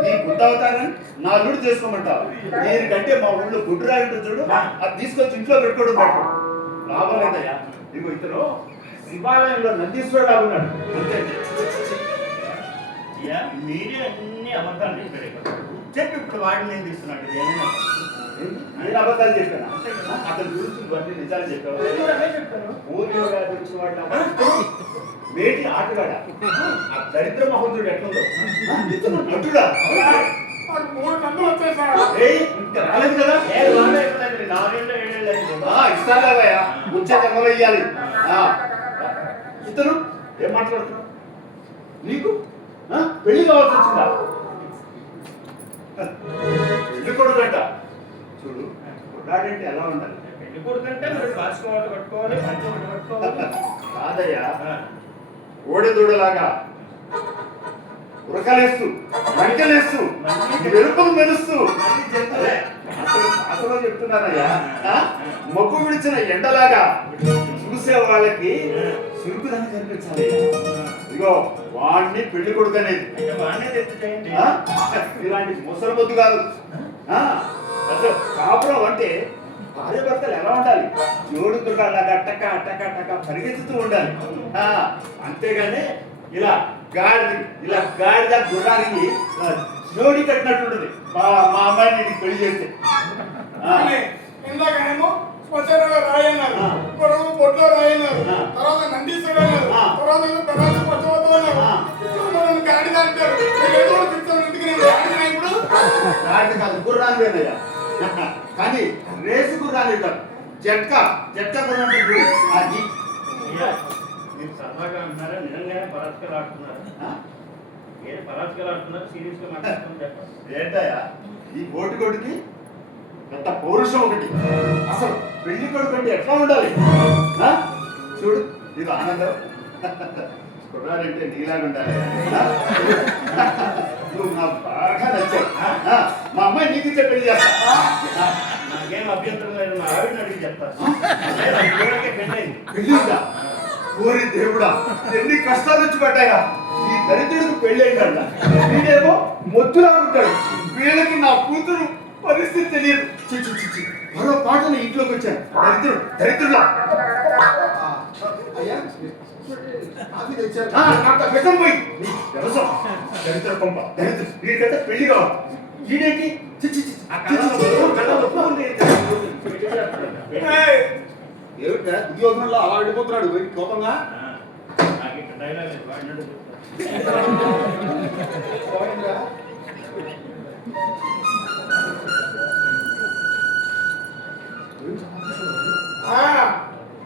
ఈ గుడ్డ అవుతానని నా అల్లుడు చేసుకోమంటావు. దీనికంటే మా ఊళ్ళో గుడ్డు రాయి ఉంటుంది చూడు, అది తీసుకొచ్చి ఇంట్లో పెట్టుకోవడం బెటర్. లాభం లేదయ్యా. ఇదిగో ఇతను శివాలయంలో నందీశ్వరుడు ఉన్నాడు. అంతే. అయ్యా మీరే అన్ని అబద్ధాలు చెప్పారు ఇక్కడ. చెప్పి ఇప్పుడు వాడిని నేను తీస్తున్నాడు. ఏమైనా నేను అబద్ధాలు చెప్పాను. అతని గురించి ఇవన్నీ నిజాలు చెప్పావు. ఊరిలో వచ్చిన వాడు మేటి ఆటగాడ. ఆ దరిద్ర మహోదరుడు ఎట్లుందో ఇతను నటుడా? ఏయ్, ఇంకా రాలేదు కదా? నాలుగేళ్ళు 7 ఏళ్ళు అయింది. ఇస్తాను కదయ్యా, వచ్చే జన్మలో ఇయ్యాలి. ఇతను ఏం మాట్లాడుతున్నావు? నీకు పెళ్లి కావాల్సి వచ్చిందా? పెళ్లి కొడుకంట. చూడు, కొడాడంటే ఎలా ఉండాలి? పెళ్లి కొడుకంటే మరి కాసుకోవాలి, కట్టుకోవాలి, మంచి ఒకటి కట్టుకోవాలి. కాదయ్యా, ఓడెదూడలాగా ఉరకలేస్తూ రంకెలేస్తూ వెలుపలు మెరుస్తూ అసలు అసలు చెప్తున్నానయ్యా, మబ్బు విడిచిన ఎండలాగా చూసే వాళ్ళకి సురుకుదని కనిపించాలి. ఇదిగో వాడిని పెళ్లి కొడుకు అనేది. అయితే వాడినే తెచ్చి చేయండి. ఇలాంటి ముసలి బొద్దు కాదు. అసలు కాపురం అంటే భార్య భర్తలు ఎలా ఉండాలి? జోడుకులాగా టక టక టక పరిగెత్తుతూ ఉండాలి. అంతేగాని ఇలా గాడిద గుర్రానికి జోడి కట్టినట్టుంటుంది. మా అమ్మాయిని నీకు పెళ్లి చేస్తే. ఇందాకనేమో స్వచ్ఛంగా రాయి అన్నారు, ఇంకొక బొట్లో రాయి అన్నారు, తర్వాత నందీశ్వరుడు అన్నారు, తర్వాత ప్రకాశం పచ్చవత అన్నారు, గాడిద అంటారు. ఏదో ఇంటికి నేను గాడిద ఇప్పుడు గాడిద కాదు, గుర్రాలు వేనయ్యా. కానీ రేసు గుర్రాలు ఇవ్వరు. జట్కా గుర్రం అంటే చూడు, అది మీరు సరదాగా అంటున్నారా? నిజంగానే పరాత్కాలు ఆడుతున్నారు. ఏ పరాత్కాలు ఆడుతున్నారు? సీరియస్ గా మాట్లాడుతున్నారు చెప్పండి. ఏంటయ్యా ఈ కోటి కొడుకి ఎంత పౌరుషం ఒకటి. అసలు పెళ్లి కొడుకు అంటే ఎట్లా ఉండాలి? చూడు, ఇది ఆనందం. కుర్రాడంటే నీలాగా ఉండాలి. నువ్వు నాకు బాగా నచ్చావు. మా అమ్మాయి నీకు ఇచ్చే పెళ్లి చేస్తా. నాకేం అభ్యంతరం లేదు. మా ఆవిడని అడిగి చెప్తాను. పెళ్ళైంది. పెళ్ళిందా? ఓరి దేవుడా, ఎన్ని కష్టాలు వచ్చి పడ్డాయా. ఈ దరిద్రుడికి పెళ్ళైందంట. వీడేమో మొద్దులా ఉంటాడు. వీళ్ళకి నా కూతురు పరిస్థితి తెలియదు. చిచ్చు చిచ్చు మరో పాటలు ఇంట్లోకి వచ్చాను. దరిద్రుడా. అయ్యా కాఫీ తెచ్చారు. నాకు విషం పోయి వ్యవసాయం దరిద్ర కొంప దరిద్ర వీడికైతే పెళ్లి కావాలి వీడేంటి ఆ కళ్ళలో పువ్వు ఉంది. ఏమిటా దుర్యోధనంలో అలా వెళ్ళిపోతున్నాడు పోయి కోపంగా. నాకు ఇక్కడ డైలాగ్ లేదు, వాడినాడు. పోయిందా?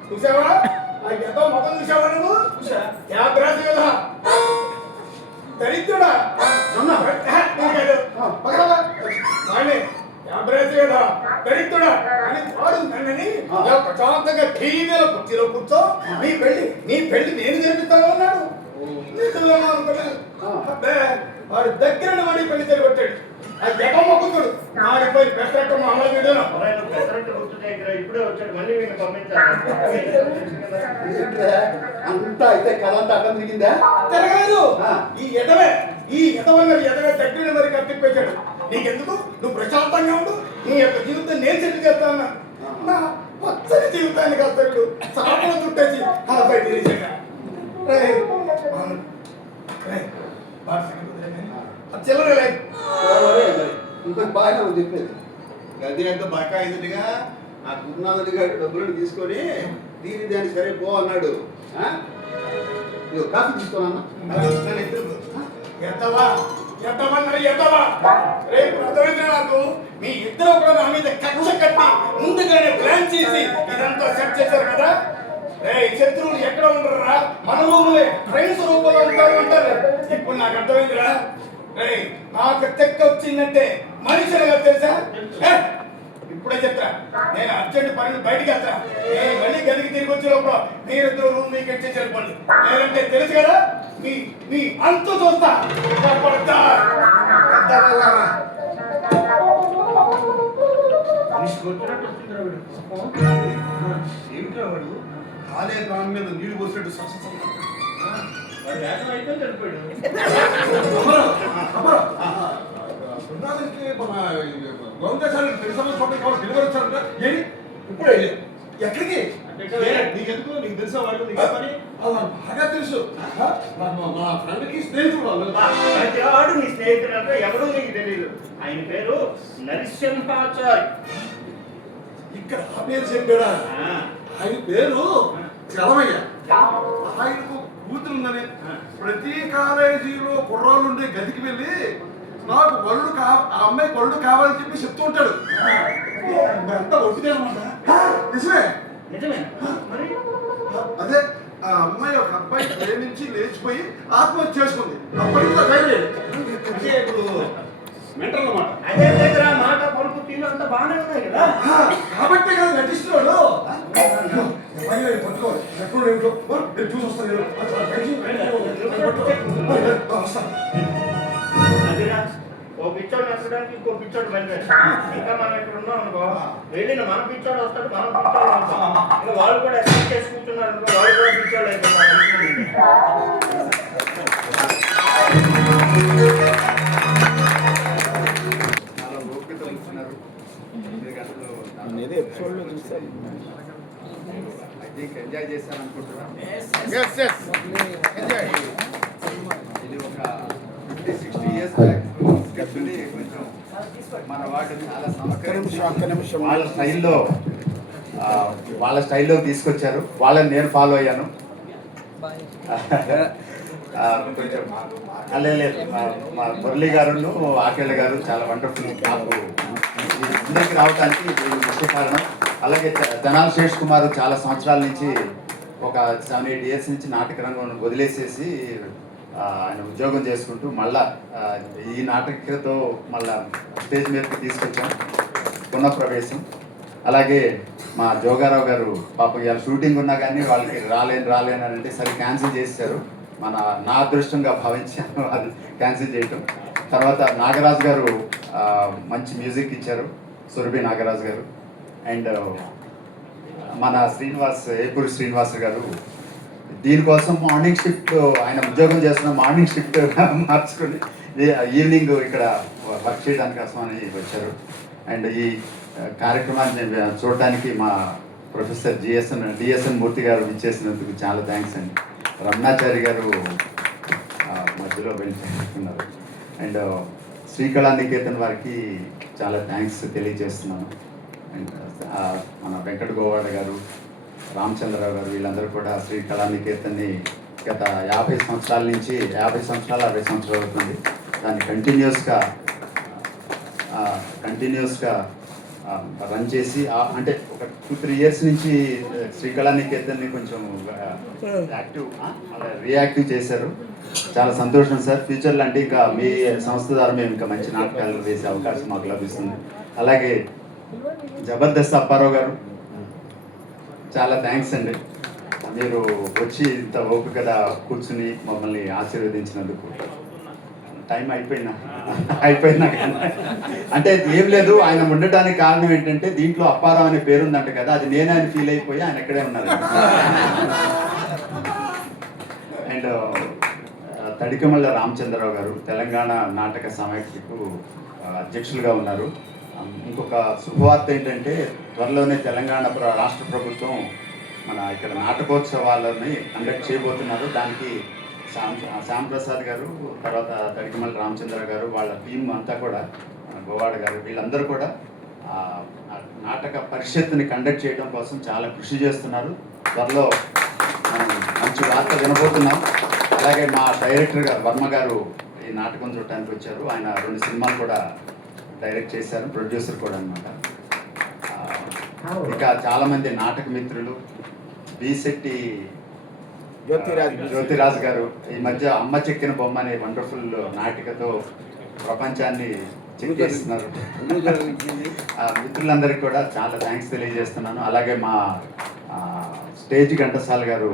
చూసావా ఆ ఎంతో మొత్తం చూసావా నువ్వు యాభ్రాసి కదా దరిద్రుడా యాభ్రాసి కదా దరిద్రుడా అని వాడు నన్నని ప్రశాంతంగా టీవీలో కుర్చీలో కూర్చో నీ పెళ్లి నేను జరిపిస్తాను అన్నాడు. నిజమేమో అనుకున్నాను. అబ్బే, వాడు దగ్గర వాడి పెళ్లి జరిపెట్టాడు. ఆ ఎగ మొక్కుతుడు మాడిపోయి పెట్టట్టు మా అమ్మ వీడును పెసరట్టు గుర్తున్నాయి ఇక్కడ, ఇప్పుడే వచ్చాడు, మళ్ళీ వీడిని పంపించాలి. ఏంట్రా? అంతా అయితే కథ అంతా అడ్డం తిరిగిందా? తిరగలేదు. ఈ ఎదవన్నది ఎదవ దగ్గర మరి కట్టిపెట్టాడు. నీకెందుకు? నువ్వు ప్రశాంతంగా ఉండు, నీ యొక్క జీవితం నేను సెట్ చేస్తాను. నా పచ్చని జీవితాన్ని కస్తాడు సాపలు చుట్టేసి అలపై తీసేట చిల్లర ఇంకొక బాగా చెప్పేది గది అంతా బక్క అయిందిగా ఆ గురునాథుడి గారి డబ్బులను తీసుకొని దాన్ని సరే పో అన్నాడు. కాఫీ తీసుకోనన్నా రేపు అర్థమైంది నాకు. మీ ఇద్దరు కూడా నా మీద కక్ష కట్టి ముందుగానే ప్లాన్ చేసి ఇదంతా సెట్ చేశారు కదా. శత్రువులు ఎక్కడ ఉండరా? మన రూములే ఫ్రెండ్స్ రూపంలో ఉంటారు అంటారు. ఇప్పుడు నాకు అర్థమైందిరా. నాకు తెక్క వచ్చిందంటే మనిషిగా తెలుసా? ఇప్పుడే చెప్తా. నేను అర్జెంట్ పని బయటికి వెళ్తా. నేను మళ్ళీ గదికి తిరిగి వచ్చే లోపల మీరిద్దరు రూమ్ మీకు ఇచ్చి చెప్పండి. లేదంటే తెలుసు కదా మీ అంతు చూస్తా. ఏమిట్రా వాడు కాలే ప్రాణం మీద నీళ్లు పోసినట్టు వాడు వేగం అయితే చనిపోయాడు. బృందానికి మన గౌరవ పెరిసమ చోట డెలివరీ వచ్చారంట. ఏంటి ఇప్పుడే ఎక్కడికి? నీకెందుకు నీకు తెలుసా వాళ్ళు నీకు పని బాగా తెలుసు. మా ఫ్రెండ్కి స్నేహితుడు వాళ్ళు. ప్రతివాడు నీ స్నేహితుడు అంటే ఎవడో నీకు తెలియదు. ఆయన పేరు నరసింహాచారి. ఇక్కడ ఆ పేరు చెప్పాడా? ఆయన పేరు చలమయ్య. ఆయనకు కూతురుందని ప్రతి కాలేజీలో కుర్రాళ్ళు ఉండే గదికి వెళ్ళి నాకు ఆ అమ్మాయి వరుడు కావాలని చెప్పి చెప్తూ ఉంటాడు. అంతా ఒట్టిదే అనమాట. నిజమే నిజమే మరి. అదే ఆ అమ్మాయి ఒక అబ్బాయి ప్రేమించి లేచిపోయి ఆత్మహత్య చేసుకుంది. అప్పటి నుంచి అంటే ఇప్పుడు మెంటల్ అన్నమాట. అదే దగ్గర మాట పలుకు తీరు అంతా బాగానే ఉన్నాయి కదా. కాబట్టి కదా నటిస్తున్నాడు. పట్టుకోవాలి ఎప్పుడు నేను చూసి వస్తాను. అదిరా, ఓ పిచ్చోడు నచ్చడానికి ఇంకో పిచ్చోడు బయలుదేరు. ఇంకా మనం ఇక్కడ ఉన్నాం అనుకో, వెళ్ళిన మన పిచ్చోడు వస్తాడు, మనం పిచ్చోడు వస్తాం. ఇంకా వాళ్ళు కూడా ఎక్స్పెక్ట్ చేసి కూర్చున్నారు అనుకో, వాళ్ళు కూడా పిచ్చోడు అయిపోతారు. చాలా ఓపికతో ఉంటున్నారు. ఐ థింక్ ఎంజాయ్ చేశాను అనుకుంటున్నాను. ఇది ఒక 50-60 years బ్యాక్ స్టెప్ని కొంచెం మన వాడు చాలా సంస్కరించి వాళ్ళ స్టైల్లో తీసుకొచ్చారు. వాళ్ళని నేను ఫాలో అయ్యాను. కొంచెం లేదు మా మురళి గారు ఆకేళ్ళ గారు చాలా వండర్ఫుల్. నాకు ఇందులోకి రావడానికి ముఖ్య కారణం. అలాగే జనాల్ శేష్ కుమార్ చాలా సంవత్సరాల నుంచి ఒక 7-8 years నుంచి నాటక రంగం వదిలేసేసి ఆయన ఉద్యోగం చేసుకుంటూ మళ్ళా ఈ నాటకతో మళ్ళా స్టేజ్ మీదకి తీసుకొచ్చాం పునఃప్రవేశం. అలాగే మా జోగారావు గారు పాపం ఇవాళ షూటింగ్ ఉన్నా కానీ వాళ్ళకి రాలేను అని అంటే సరే క్యాన్సిల్ చేశారు. నా అదృష్టంగా భావించాను అది క్యాన్సిల్ చేయటం. తర్వాత నాగరాజు గారు మంచి మ్యూజిక్ ఇచ్చారు, సురభి నాగరాజు గారు. అండ్ మన ఏపూరి శ్రీనివాస్ గారు దీనికోసం మార్నింగ్ షిఫ్ట్, ఆయన ఉద్యోగం చేస్తున్న మార్నింగ్ షిఫ్ట్ మార్చుకొని ఈవినింగ్ ఇక్కడ వర్క్ చేయడానికి కోసం అని వచ్చారు. అండ్ ఈ కార్యక్రమాన్ని చూడటానికి మా ప్రొఫెసర్ డిఎస్ఎన్ మూర్తి గారు ఇచ్చేసినందుకు చాలా థ్యాంక్స్ అండి. రమణాచారి గారు మధ్యలో వెళ్ళిపోతున్నారు. అండ్ శ్రీకళానికేతన్ వారికి చాలా థ్యాంక్స్ తెలియజేస్తున్నాను. అండ్ మన వెంకట గోవాడ గారు, రామచంద్రరావు గారు వీళ్ళందరూ కూడా శ్రీకళానికేతన్ని గత 50 సంవత్సరాల నుంచి 50 సంవత్సరాలు 60 సంవత్సరాలు అవుతుంది. దాన్ని కంటిన్యూస్గా రన్ చేసి అంటే ఒక 2-3 ఇయర్స్ నుంచి శ్రీకళానికేతన్ని కొంచెం రియాక్టివ్ చేశారు. చాలా సంతోషం సార్. ఫ్యూచర్లో అంటే ఇంకా మీ సంస్థ ద్వారా మేము ఇంకా మంచి నాటకాలు వేసే అవకాశం మాకు లభిస్తుంది. అలాగే జబర్దస్త్ అప్పారావు గారు చాలా థ్యాంక్స్ అండి. మీరు వచ్చి ఇంత ఓపికగా కూర్చుని మమ్మల్ని ఆశీర్వదించినందుకు. టైం అయిపోయినా అంటే ఏం లేదు, ఆయన ఉండటానికి కారణం ఏంటంటే దీంట్లో అప్పారావు అనే పేరు ఉందంట కదా, అది నేనే అని ఫీల్ అయిపోయి ఆయన ఎక్కడే ఉన్నారు. అండ్ తడికమల్ల రామచంద్రరావు గారు తెలంగాణ నాటక సమైక్యకు అధ్యక్షులుగా ఉన్నారు. ఇంకొక శుభవార్త ఏంటంటే త్వరలోనే తెలంగాణ రాష్ట్ర ప్రభుత్వం మన ఇక్కడ నాటకోత్సవాలని కండక్ట్ చేయబోతున్నారు. దానికి శ్యాంప్రసాద్ గారు, తర్వాత తడికమల్ల రామచంద్ర గారు, వాళ్ళ టీం అంతా కూడా, గోవాడ గారు, వీళ్ళందరూ కూడా నాటక పరిషత్తుని కండక్ట్ చేయడం కోసం చాలా కృషి చేస్తున్నారు. త్వరలో మనం మంచి వార్త వినబోతున్నాం. అలాగే మా డైరెక్టర్ గారు వర్మ గారు ఈ నాటకం చూడటానికి వచ్చారు. ఆయన 2 సినిమాలు కూడా డైరెక్ట్ చేశారు, ప్రొడ్యూసర్ కూడా అనమాట. ఇంకా చాలామంది నాటక మిత్రులు, బీశెట్టి జ్యోతిరాజ్ గారు ఈ మధ్య అమ్మ చెక్కిన బొమ్మ అనే వండర్ఫుల్ నాటికతో ప్రపంచాన్ని చెక్కేస్తున్నారు. మిత్రులందరికీ కూడా చాలా థ్యాంక్స్ తెలియజేస్తున్నాను. అలాగే మా స్టేజ్ ఘంటసాల గారు,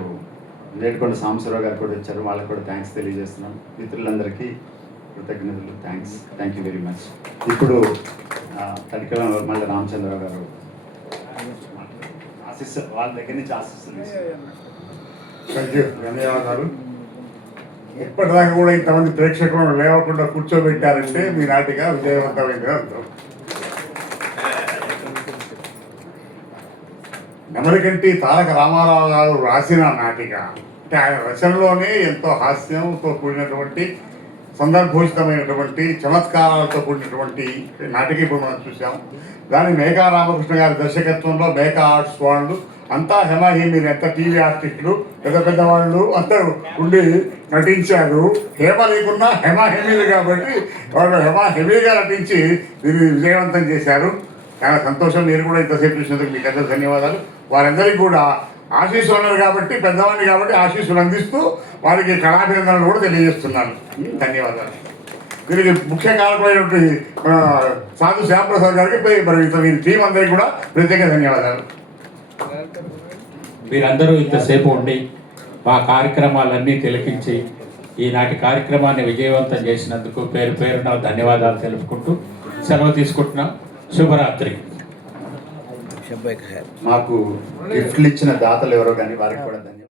నేటికొండ సాంబశివరావు గారు కూడా వచ్చారు, వాళ్ళకి కూడా థ్యాంక్స్ తెలియజేస్తున్నాను. మిత్రులందరికీ కృతజ్ఞతలు, థ్యాంక్ యూ వెరీ మచ్. ఇప్పుడు తడికల మళ్ళీ రామచంద్రరావు గారు వాళ్ళ దగ్గర నుంచి ఆశిస్తుంది. ధన్యవాదాలు. ఇప్పటిదాకా కూడా ఇంతమంది ప్రేక్షకులను లేవకుండా కూర్చోబెట్టారంటే మీ నాటిక విజయవంతమైంది అర్థం. నెమలికంటి తారక రామారావు గారు రాసిన నాటిక అంటే ఆయన రచనలోనే ఎంతో హాస్యంతో కూడినటువంటి, సందర్భోచితమైనటువంటి, చమత్కారాలతో కూడినటువంటి నాటిక ఇప్పుడు మనం చూసాం. దాని మేకా రామకృష్ణ గారి దర్శకత్వంలో మేకా ఆర్ట్స్ వాళ్ళు అంతా హేమహేమీలు, ఎంత టీవీ ఆర్టిస్టులు పెద్ద పెద్దవాళ్ళు అంతా ఉండి నటించారు. హేమ లేకున్నా హేమహేమీలు కాబట్టి వాళ్ళు హేమీగా నటించి దీన్ని విజయవంతం చేశారు. చాలా సంతోషం. మీరు కూడా ఇంతసేపు చూసినందుకు మీకు అందరూ ధన్యవాదాలు. వారందరికీ కూడా ఆశీస్సులు ఉన్నారు కాబట్టి, పెద్దవాడిని కాబట్టి ఆశీస్సులు అందిస్తూ వారికి కళాభినందనలు కూడా తెలియజేస్తున్నాను. ధన్యవాదాలు. దీనికి ముఖ్య కారకులైనటువంటి సాధు శ్యాంప్రసాద్ గారికి మరి టీం అందరికీ కూడా ప్రత్యేక ధన్యవాదాలు. మీరందరూ ఇంతసేపు ఉండి మా కార్యక్రమాలన్నీ తిలకించి ఈనాటి కార్యక్రమాన్ని విజయవంతం చేసినందుకు పేరు పేరున ధన్యవాదాలు తెలుపుకుంటూ సెలవు తీసుకుంటున్నాం. శుభరాత్రి. మాకు గిఫ్ట్లు ఇచ్చిన దాతలు ఎవరో కానీ వారికి కూడా ధన్యవాదాలు.